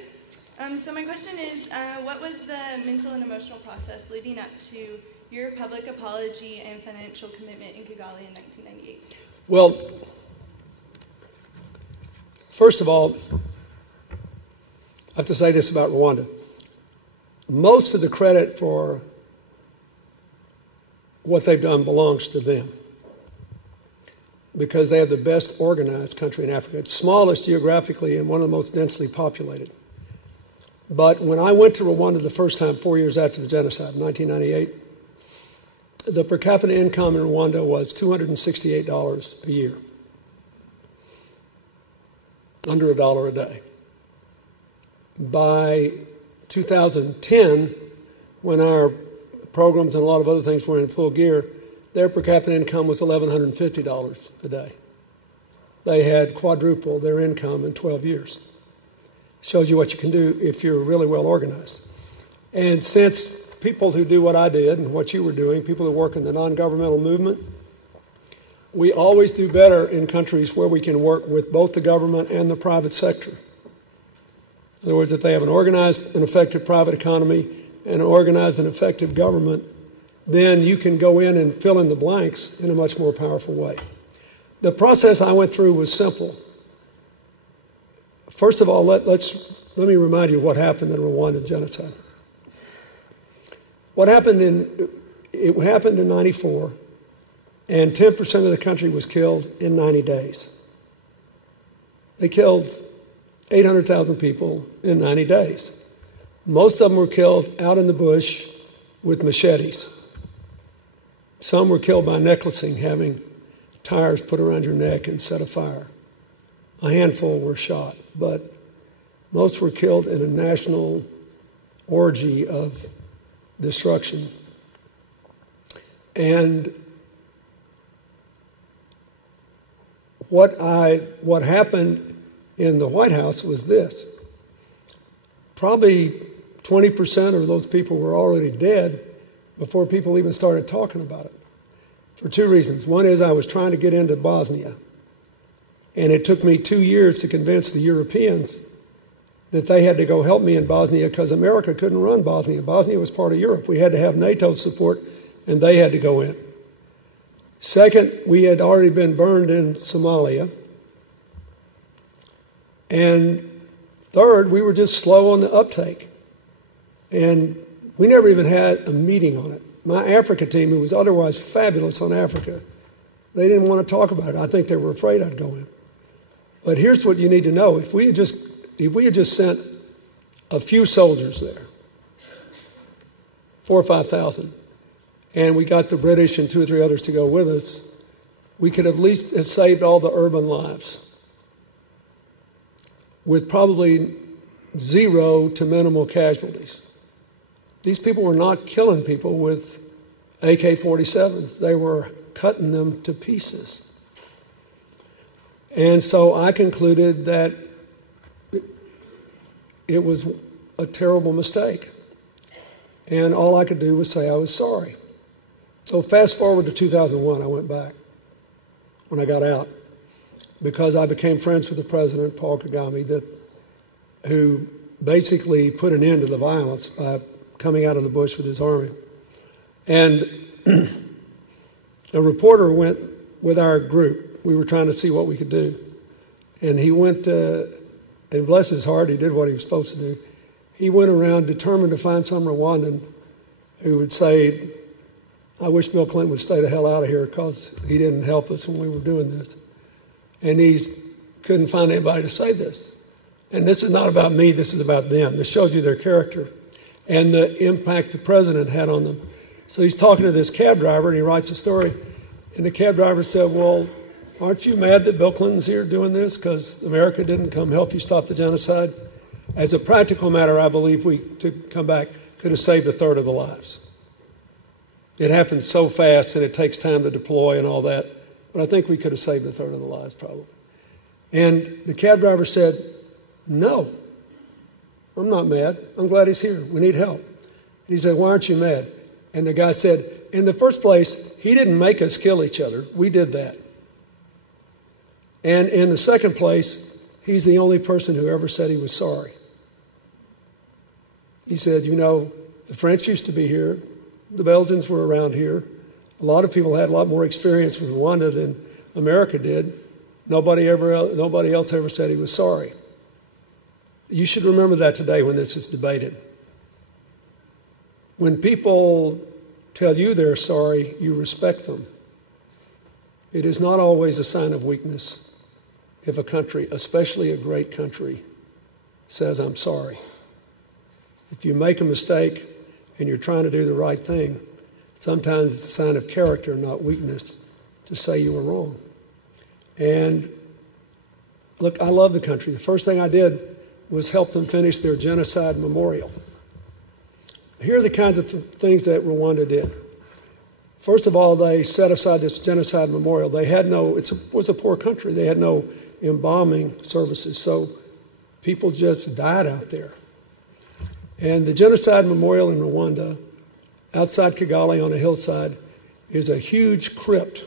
So my question is, what was the mental and emotional process leading up to your public apology and financial commitment in Kigali in 1998? Well, first of all, I have to say this about Rwanda. Most of the credit for what they've done belongs to them because they have the best organized country in Africa. It's smallest geographically and one of the most densely populated. But when I went to Rwanda the first time, 4 years after the genocide, in 1998, the per capita income in Rwanda was $268 a year, under $1 a day. By 2010, when our programs and a lot of other things were in full gear, their per capita income was $1,150 a day. They had quadrupled their income in 12 years. Shows you what you can do if you're really well organized. And since people who do what I did and what you were doing, people who work in the non-governmental movement, we always do better in countries where we can work with both the government and the private sector. In other words, if they have an organized and effective private economy, and organize an effective government, then you can go in and fill in the blanks in a much more powerful way. The process I went through was simple. First of all, let me remind you what happened in Rwanda genocide. It happened in 94, and 10% of the country was killed in 90 days. They killed 800,000 people in 90 days. Most of them were killed out in the bush with machetes. Some were killed by necklacing, having tires put around your neck and set afire. A handful were shot, but most were killed in a national orgy of destruction. And what happened in the White House was this. Probably 20% of those people were already dead before people even started talking about it, for two reasons. One is I was trying to get into Bosnia, and it took me 2 years to convince the Europeans that they had to go help me in Bosnia because America couldn't run Bosnia. Bosnia was part of Europe. We had to have NATO support, and they had to go in. Second, we had already been burned in Somalia. And third, we were just slow on the uptake. And we never even had a meeting on it. My Africa team, who was otherwise fabulous on Africa, they didn't want to talk about it. I think they were afraid I'd go in. But here's what you need to know. If we had just sent a few soldiers there, 4,000 or 5,000, and we got the British and 2 or 3 others to go with us, we could at least have saved all the urban lives with probably 0 to minimal casualties. These people were not killing people with AK-47s. They were cutting them to pieces. And so I concluded that it was a terrible mistake. And all I could do was say I was sorry. So fast forward to 2001, I went back when I got out because I became friends with the president, Paul Kagame, who basically put an end to the violence by coming out of the bush with his army. And a reporter went with our group. We were trying to see what we could do. And he went, and bless his heart, he did what he was supposed to do. He went around determined to find some Rwandan who would say, I wish Bill Clinton would stay the hell out of here because he didn't help us when we were doing this. And he couldn't find anybody to say this. And this is not about me, this is about them. This shows you their character and the impact the president had on them. So he's talking to this cab driver, and he writes a story. And the cab driver said, well, aren't you mad that Bill Clinton's here doing this because America didn't come help you stop the genocide? As a practical matter, I believe we, to come back, could have saved 1/3 of the lives. It happened so fast, and it takes time to deploy and all that. But I think we could have saved 1/3 of the lives, probably. And the cab driver said, no, I'm not mad. I'm glad he's here. We need help. He said, why aren't you mad? And the guy said, in the first place, he didn't make us kill each other. We did that. And in the second place, he's the only person who ever said he was sorry. He said, you know, the French used to be here. The Belgians were around here. A lot of people had a lot more experience with Rwanda than America did. Nobody else ever said he was sorry. You should remember that today when this is debated. When people tell you they're sorry, you respect them. It is not always a sign of weakness if a country, especially a great country, says, I'm sorry. If you make a mistake and you're trying to do the right thing, sometimes it's a sign of character, not weakness, to say you were wrong. And look, I love the country. The first thing I did was help them finish their genocide memorial. Here are the kinds of things that Rwanda did. First of all, they set aside this genocide memorial. They had it was a poor country. They had no embalming services, so people just died out there. And the genocide memorial in Rwanda, outside Kigali on a hillside, is a huge crypt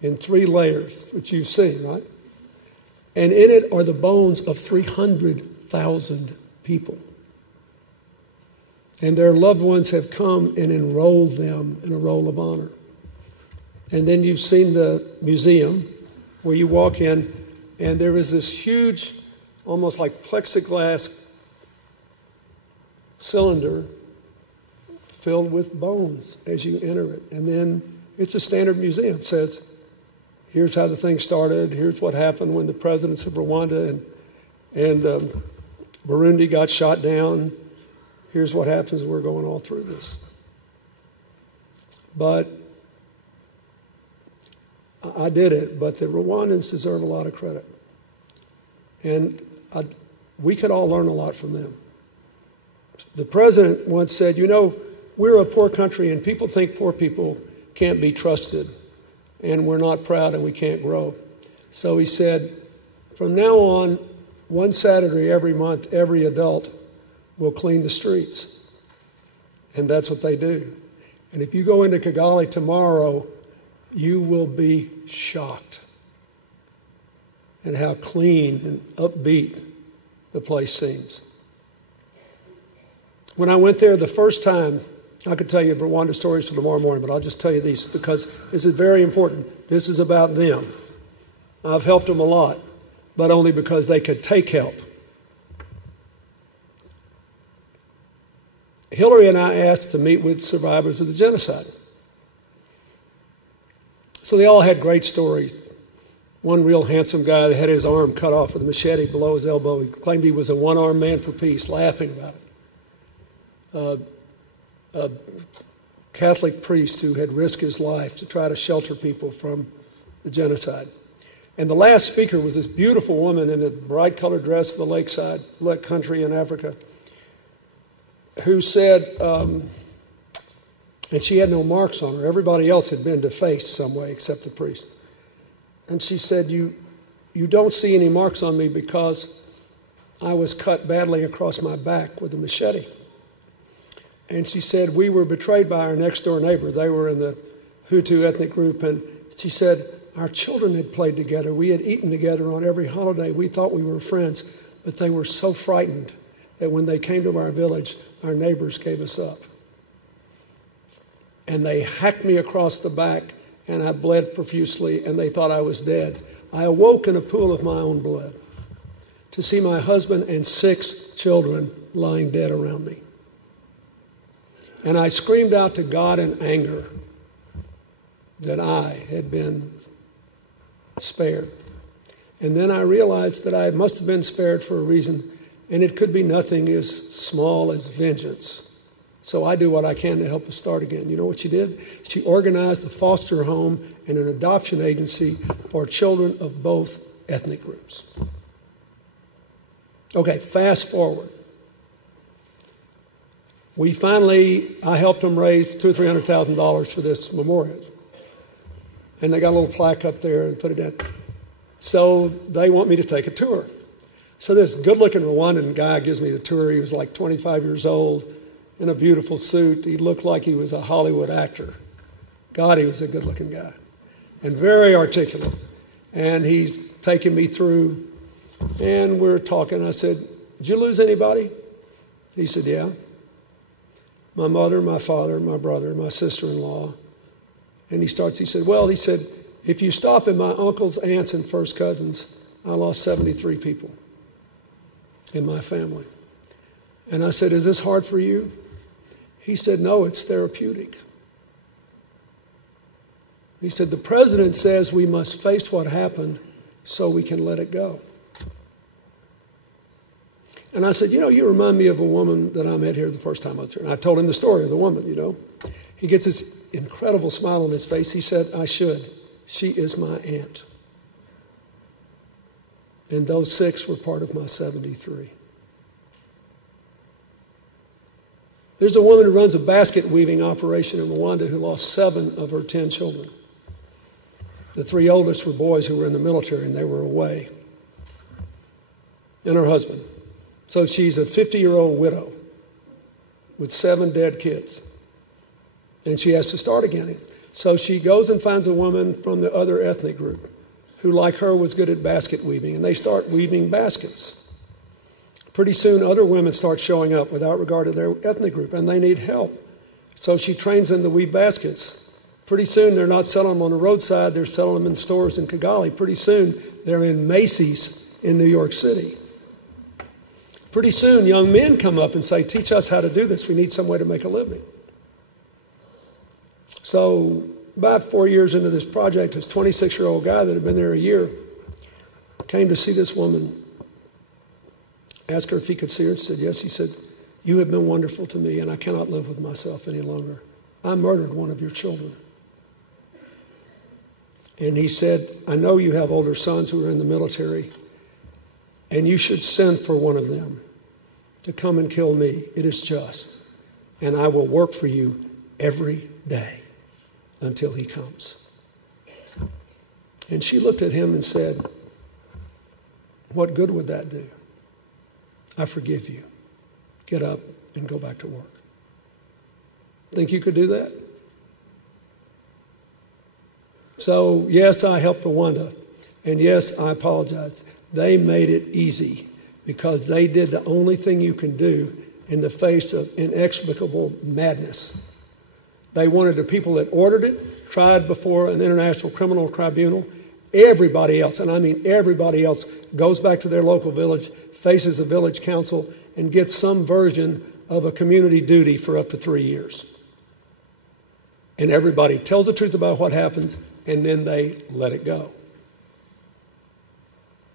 in 3 layers, which you've seen, right? And in it are the bones of 300,000 people. And their loved ones have come and enrolled them in a roll of honor. And then you've seen the museum where you walk in, and there is this huge, almost like plexiglass cylinder filled with bones as you enter it. And then it's a standard museum. It says, here's how the thing started. Here's what happened when the presidents of Rwanda and Burundi got shot down. Here's what happens. We're going all through this. But I did it, but the Rwandans deserve a lot of credit. And we could all learn a lot from them. The president once said, you know, we're a poor country and people think poor people can't be trusted and we're not proud and we can't grow. So he said, from now on, one Saturday every month, every adult will clean the streets. And that's what they do. And if you go into Kigali tomorrow, you will be shocked at how clean and upbeat the place seems. When I went there the first time, I could tell you Rwanda stories for tomorrow morning, but I'll just tell you these because this is very important. This is about them. I've helped them a lot, but only because they could take help. Hillary and I asked to meet with survivors of the genocide. So they all had great stories. One real handsome guy that had his arm cut off with a machete below his elbow. He claimed he was a one-armed man for peace, laughing about it. A Catholic priest who had risked his life to try to shelter people from the genocide. And the last speaker was this beautiful woman in a bright-colored dress of the lakeside country in Africa who said, and she had no marks on her. Everybody else had been defaced some way except the priest. And she said, you don't see any marks on me because I was cut badly across my back with a machete. And she said, we were betrayed by our next-door neighbor. They were in the Hutu ethnic group. And she said, our children had played together. We had eaten together on every holiday. We thought we were friends. But they were so frightened that when they came to our village, our neighbors gave us up. And they hacked me across the back, and I bled profusely, and they thought I was dead. I awoke in a pool of my own blood to see my husband and 6 children lying dead around me. And I screamed out to God in anger that I had been spared. And then I realized that I must have been spared for a reason, and it could be nothing as small as vengeance. So I do what I can to help us start again. You know what she did? She organized a foster home and an adoption agency for children of both ethnic groups. Okay, fast forward. I helped them raise $200,000 or $300,000 for this memorial. And they got a little plaque up there and put it in. So they want me to take a tour. So this good-looking Rwandan guy gives me the tour. He was like 25 years old in a beautiful suit. He looked like he was a Hollywood actor. God, he was a good-looking guy. And very articulate. And he's taking me through. And we're talking. I said, did you lose anybody? He said, yeah. My mother, my father, my brother, my sister-in-law. And he said, if you stop at my uncles, aunts, and first cousins, I lost 73 people in my family. And I said, is this hard for you? He said, no, it's therapeutic. He said, the president says we must face what happened so we can let it go. And I said, you remind me of a woman that I met here the first time I was here. And I told him the story of the woman, He gets this incredible smile on his face. He said, I should. She is my aunt. And those 6 were part of my 73. There's a woman who runs a basket weaving operation in Rwanda who lost 7 of her 10 children. The 3 oldest were boys who were in the military and they were away. And her husband. So she's a 50-year-old widow with 7 dead kids. And she has to start again. So she goes and finds a woman from the other ethnic group who, like her, was good at basket weaving. And they start weaving baskets. Pretty soon, other women start showing up without regard to their ethnic group, and they need help. So she trains them to weave baskets. Pretty soon, they're not selling them on the roadside. They're selling them in stores in Kigali. Pretty soon, they're in Macy's in New York City. Pretty soon, young men come up and say, teach us how to do this. We need some way to make a living. So about 4 years into this project, this 26-year-old guy that had been there a year came to see this woman, asked her if he could see her, and said, yes. He said, you have been wonderful to me, and I cannot live with myself any longer. I murdered one of your children. And he said, I know you have older sons who are in the military, and you should send for one of them to come and kill me. It is just. And I will work for you every day until he comes. And she looked at him and said, what good would that do? I forgive you. Get up and go back to work. Think you could do that? So, yes, I helped Rwanda. And yes, I apologize. They made it easy because they did the only thing you can do in the face of inexplicable madness. They wanted the people that ordered it tried before an international criminal tribunal. Everybody else, and I mean everybody else, goes back to their local village, faces a village council, and gets some version of a community duty for up to 3 years. And everybody tells the truth about what happens, and then they let it go.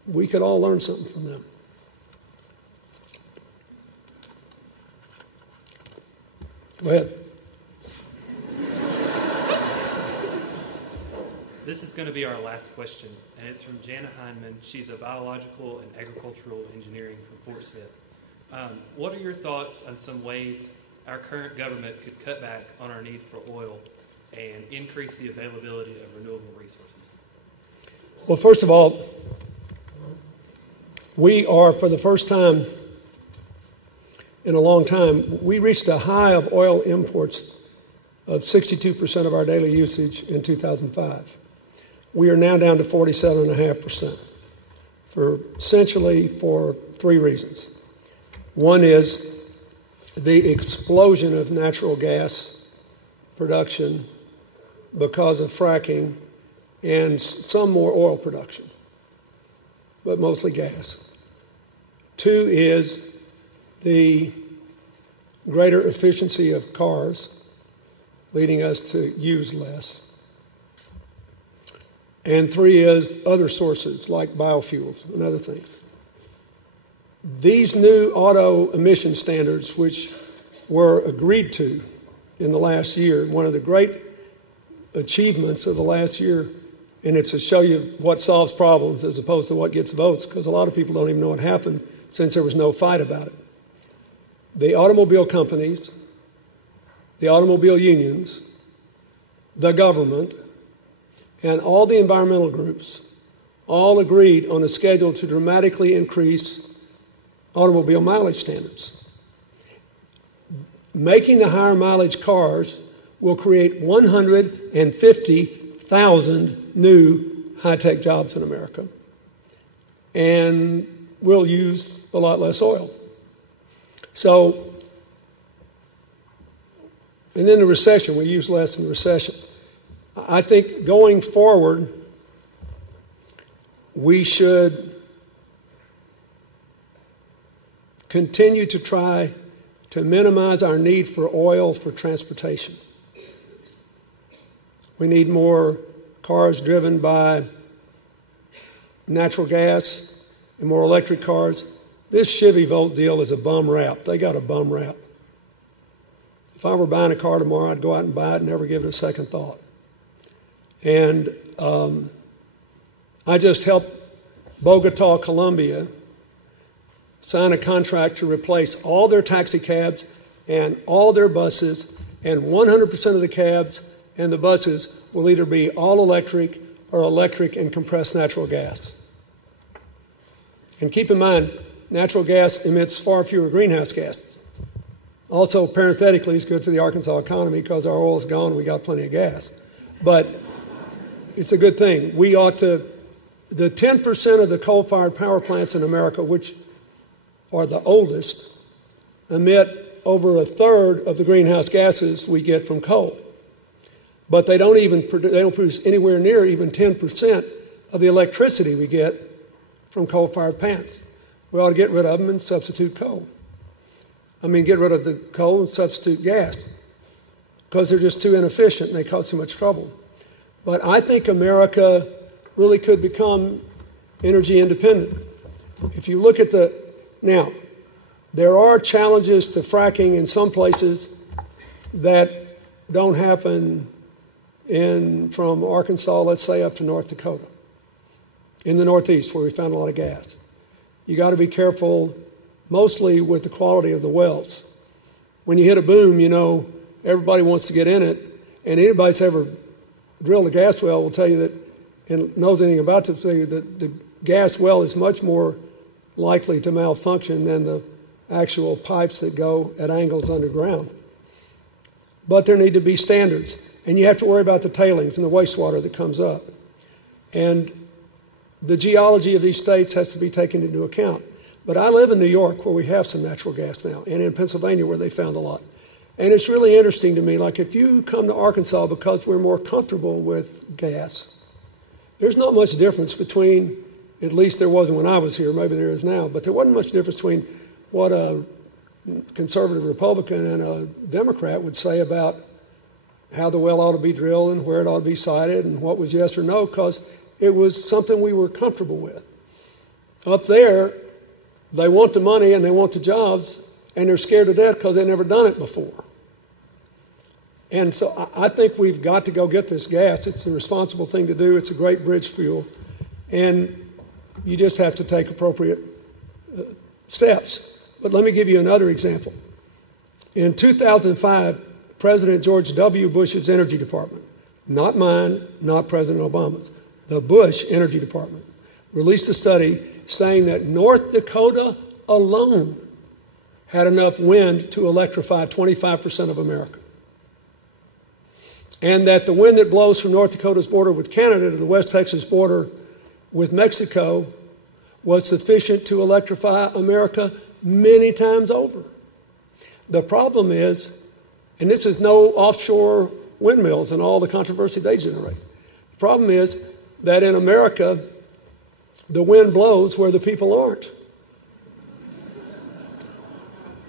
We could all learn something from them. Go ahead. This is going to be our last question, and it's from Jana Heineman. She's a biological and agricultural engineering from Fort Smith. What are your thoughts on some ways our current government could cut back on our need for oil and increase the availability of renewable resources? Well, first of all, we are, for the first time in a long time, we reached a high of oil imports of 62% of our daily usage in 2005. We are now down to 47.5%, essentially for three reasons. One is the explosion of natural gas production because of fracking and some more oil production, but mostly gas. Two is the greater efficiency of cars, leading us to use less. And three is other sources like biofuels and other things. These new auto emission standards, which were agreed to in the last year, one of the great achievements of the last year, and it's to show you what solves problems as opposed to what gets votes, because a lot of people don't even know what happened since there was no fight about it. The automobile companies, the automobile unions, the government, and all the environmental groups all agreed on a schedule to dramatically increase automobile mileage standards. Making the higher mileage cars will create 150,000 new high-tech jobs in America, and will use a lot less oil. So, and then the recession, we use less in the recession. I think going forward, we should continue to try to minimize our need for oil for transportation. We need more cars driven by natural gas and more electric cars. This Chevy Volt deal is a bum rap. They got a bum rap. If I were buying a car tomorrow, I'd go out and buy it and never give it a second thought. And I just helped Bogota, Colombia, sign a contract to replace all their taxi cabs and all their buses, and 100% of the cabs and the buses will either be all electric or electric and compressed natural gas. And keep in mind, natural gas emits far fewer greenhouse gases. Also, parenthetically, it's good for the Arkansas economy because our oil's gone and we got plenty of gas. But it's a good thing. We ought to, the 10% of the coal-fired power plants in America, which are the oldest, emit over a third of the greenhouse gases we get from coal. But they don't produce anywhere near even 10% of the electricity we get from coal-fired plants. We ought to get rid of them and substitute coal. Get rid of the coal and substitute gas, because they're just too inefficient and they cause too much trouble. But I think America really could become energy independent. If you look at now, there are challenges to fracking in some places that don't happen from Arkansas, let's say, up to North Dakota, in the Northeast, where we found a lot of gas. You got to be careful, mostly with the quality of the wells. When you hit a boom, everybody wants to get in it, and anybody that's ever drilled a gas well will tell you that, and knows anything about this, that the gas well is much more likely to malfunction than the actual pipes that go at angles underground. But there need to be standards, and you have to worry about the tailings and the wastewater that comes up. And the geology of these states has to be taken into account. But I live in New York, where we have some natural gas now, and in Pennsylvania, where they found a lot. And it's really interesting to me, like if you come to Arkansas because we're more comfortable with gas, there's not much difference between, at least there wasn't when I was here, maybe there is now, but there wasn't much difference between what a conservative Republican and a Democrat would say about how the well ought to be drilled and where it ought to be sited and what was yes or no, because it was something we were comfortable with. Up there, they want the money and they want the jobs, and they're scared to death because they've never done it before. And so I think we've got to go get this gas. It's the responsible thing to do. It's a great bridge fuel. And you just have to take appropriate steps. But let me give you another example. In 2005, President George W. Bush's Energy Department, not mine, not President Obama's, the Bush Energy Department, released a study saying that North Dakota alone had enough wind to electrify 25% of America. And that the wind that blows from North Dakota's border with Canada to the West Texas border with Mexico was sufficient to electrify America many times over. The problem is, and this is no offshore windmills and all the controversy they generate. The problem is that in America, the wind blows where the people aren't.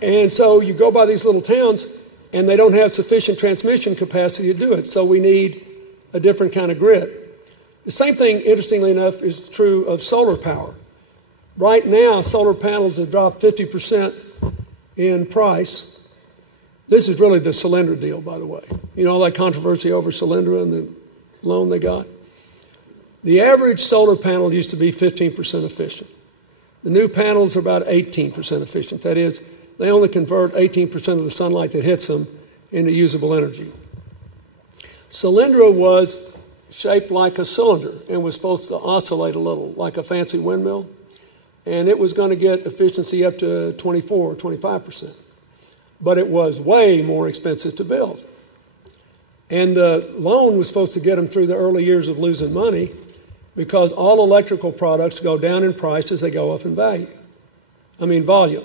And so you go by these little towns, and they don't have sufficient transmission capacity to do it. So we need a different kind of grid. The same thing, interestingly enough, is true of solar power. Right now, solar panels have dropped 50% in price. This is really the Solyndra deal, by the way. You know all that controversy over Solyndra and the loan they got? The average solar panel used to be 15% efficient. The new panels are about 18% efficient. That is, they only convert 18% of the sunlight that hits them into usable energy. Solyndra was shaped like a cylinder and was supposed to oscillate a little, like a fancy windmill. And it was going to get efficiency up to 24 or 25%. But it was way more expensive to build. And the loan was supposed to get them through the early years of losing money, because all electrical products go down in price as they go up in value. Volume.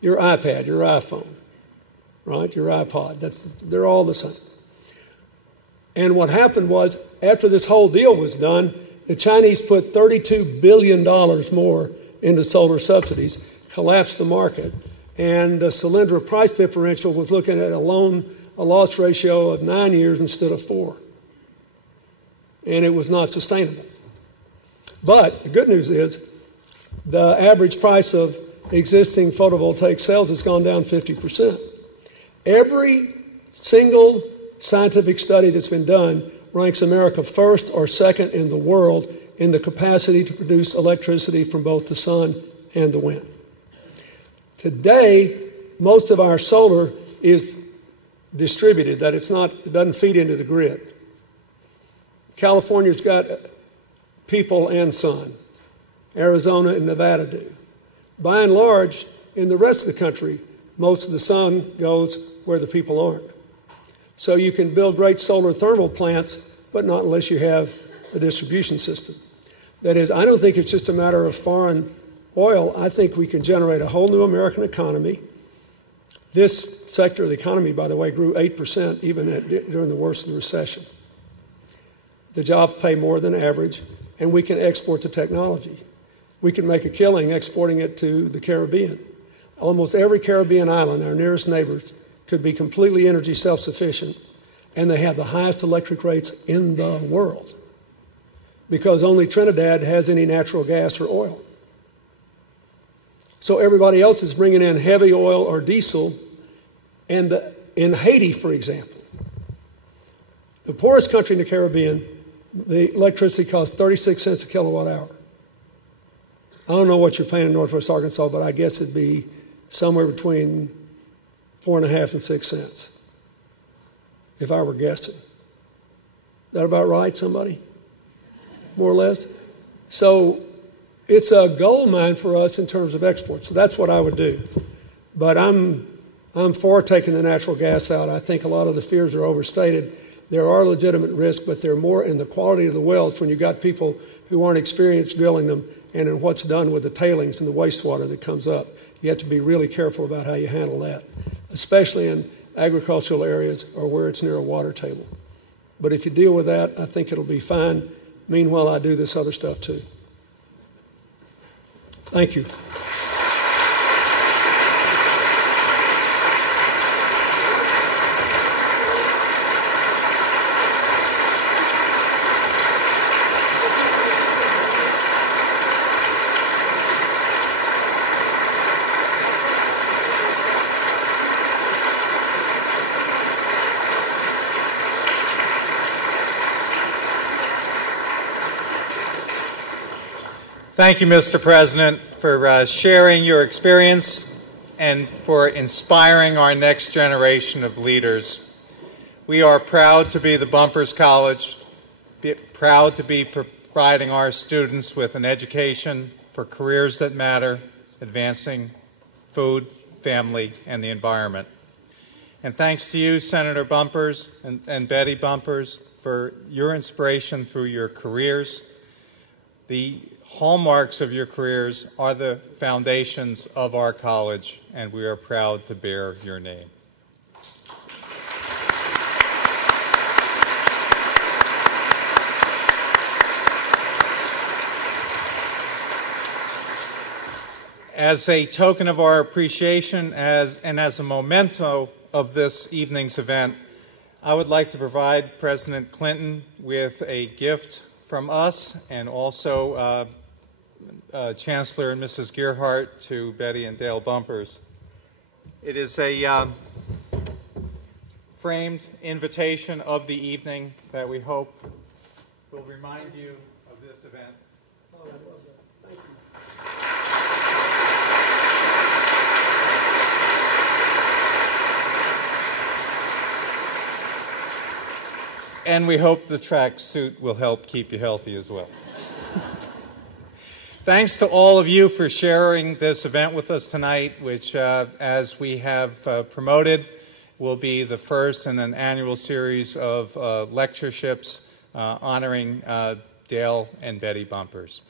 Your iPad, your iPhone, right? Your iPod, they're all the same. And what happened was, after this whole deal was done, the Chinese put $32 billion more into solar subsidies, collapsed the market, and the Solyndra price differential was looking at a loss ratio of 9 years instead of 4. And it was not sustainable. But the good news is the average price of existing photovoltaic cells has gone down 50%. Every single scientific study that's been done ranks America first or second in the world in the capacity to produce electricity from both the sun and the wind. Today, most of our solar is distributed, that it doesn't feed into the grid. California's got people and sun. Arizona and Nevada do. By and large, in the rest of the country, most of the sun goes where the people aren't. So you can build great solar thermal plants, but not unless you have a distribution system. That is, I don't think it's just a matter of foreign oil, I think we can generate a whole new American economy. This sector of the economy, by the way, grew 8% even during the worst of the recession. The jobs pay more than average, and we can export the technology. We can make a killing exporting it to the Caribbean. Almost every Caribbean island, our nearest neighbors, could be completely energy self-sufficient, and they have the highest electric rates in the world because only Trinidad has any natural gas or oil. So everybody else is bringing in heavy oil or diesel. And in Haiti, for example, the poorest country in the Caribbean, the electricity costs 36 cents a kilowatt hour. I don't know what you're paying in Northwest Arkansas, but I guess it'd be somewhere between 4.5 and 6 cents, if I were guessing. Is that about right, somebody? More or less? So it's a gold mine for us in terms of exports. So that's what I would do. But I'm for taking the natural gas out. I think a lot of the fears are overstated. There are legitimate risks, but they're more in the quality of the wells when you've got people who aren't experienced drilling them and in what's done with the tailings and the wastewater that comes up. You have to be really careful about how you handle that, especially in agricultural areas or where it's near a water table. But if you deal with that, I think it'll be fine. Meanwhile, I do this other stuff too. Thank you. Thank you, Mr. President, for sharing your experience and for inspiring our next generation of leaders. We are proud to be the Bumpers College, proud to be providing our students with an education for careers that matter, advancing food, family, and the environment. And thanks to you, Senator Bumpers and Betty Bumpers, for your inspiration through your careers. The hallmarks of your careers are the foundations of our college, and we are proud to bear your name. As a token of our appreciation and as a memento of this evening's event, I would like to provide President Clinton with a gift from us and also Chancellor and Mrs. Gearhart to Betty and Dale Bumpers. It is a framed invitation of the evening that we hope will remind you of this event. Oh, I love that. Thank you. And we hope the track suit will help keep you healthy as well. Thanks to all of you for sharing this event with us tonight, which, as we have promoted, will be the first in an annual series of lectureships honoring Dale and Betty Bumpers.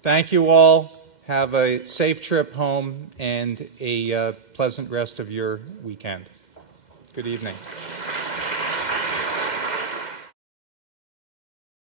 Thank you all. Have a safe trip home and a pleasant rest of your weekend. Good evening.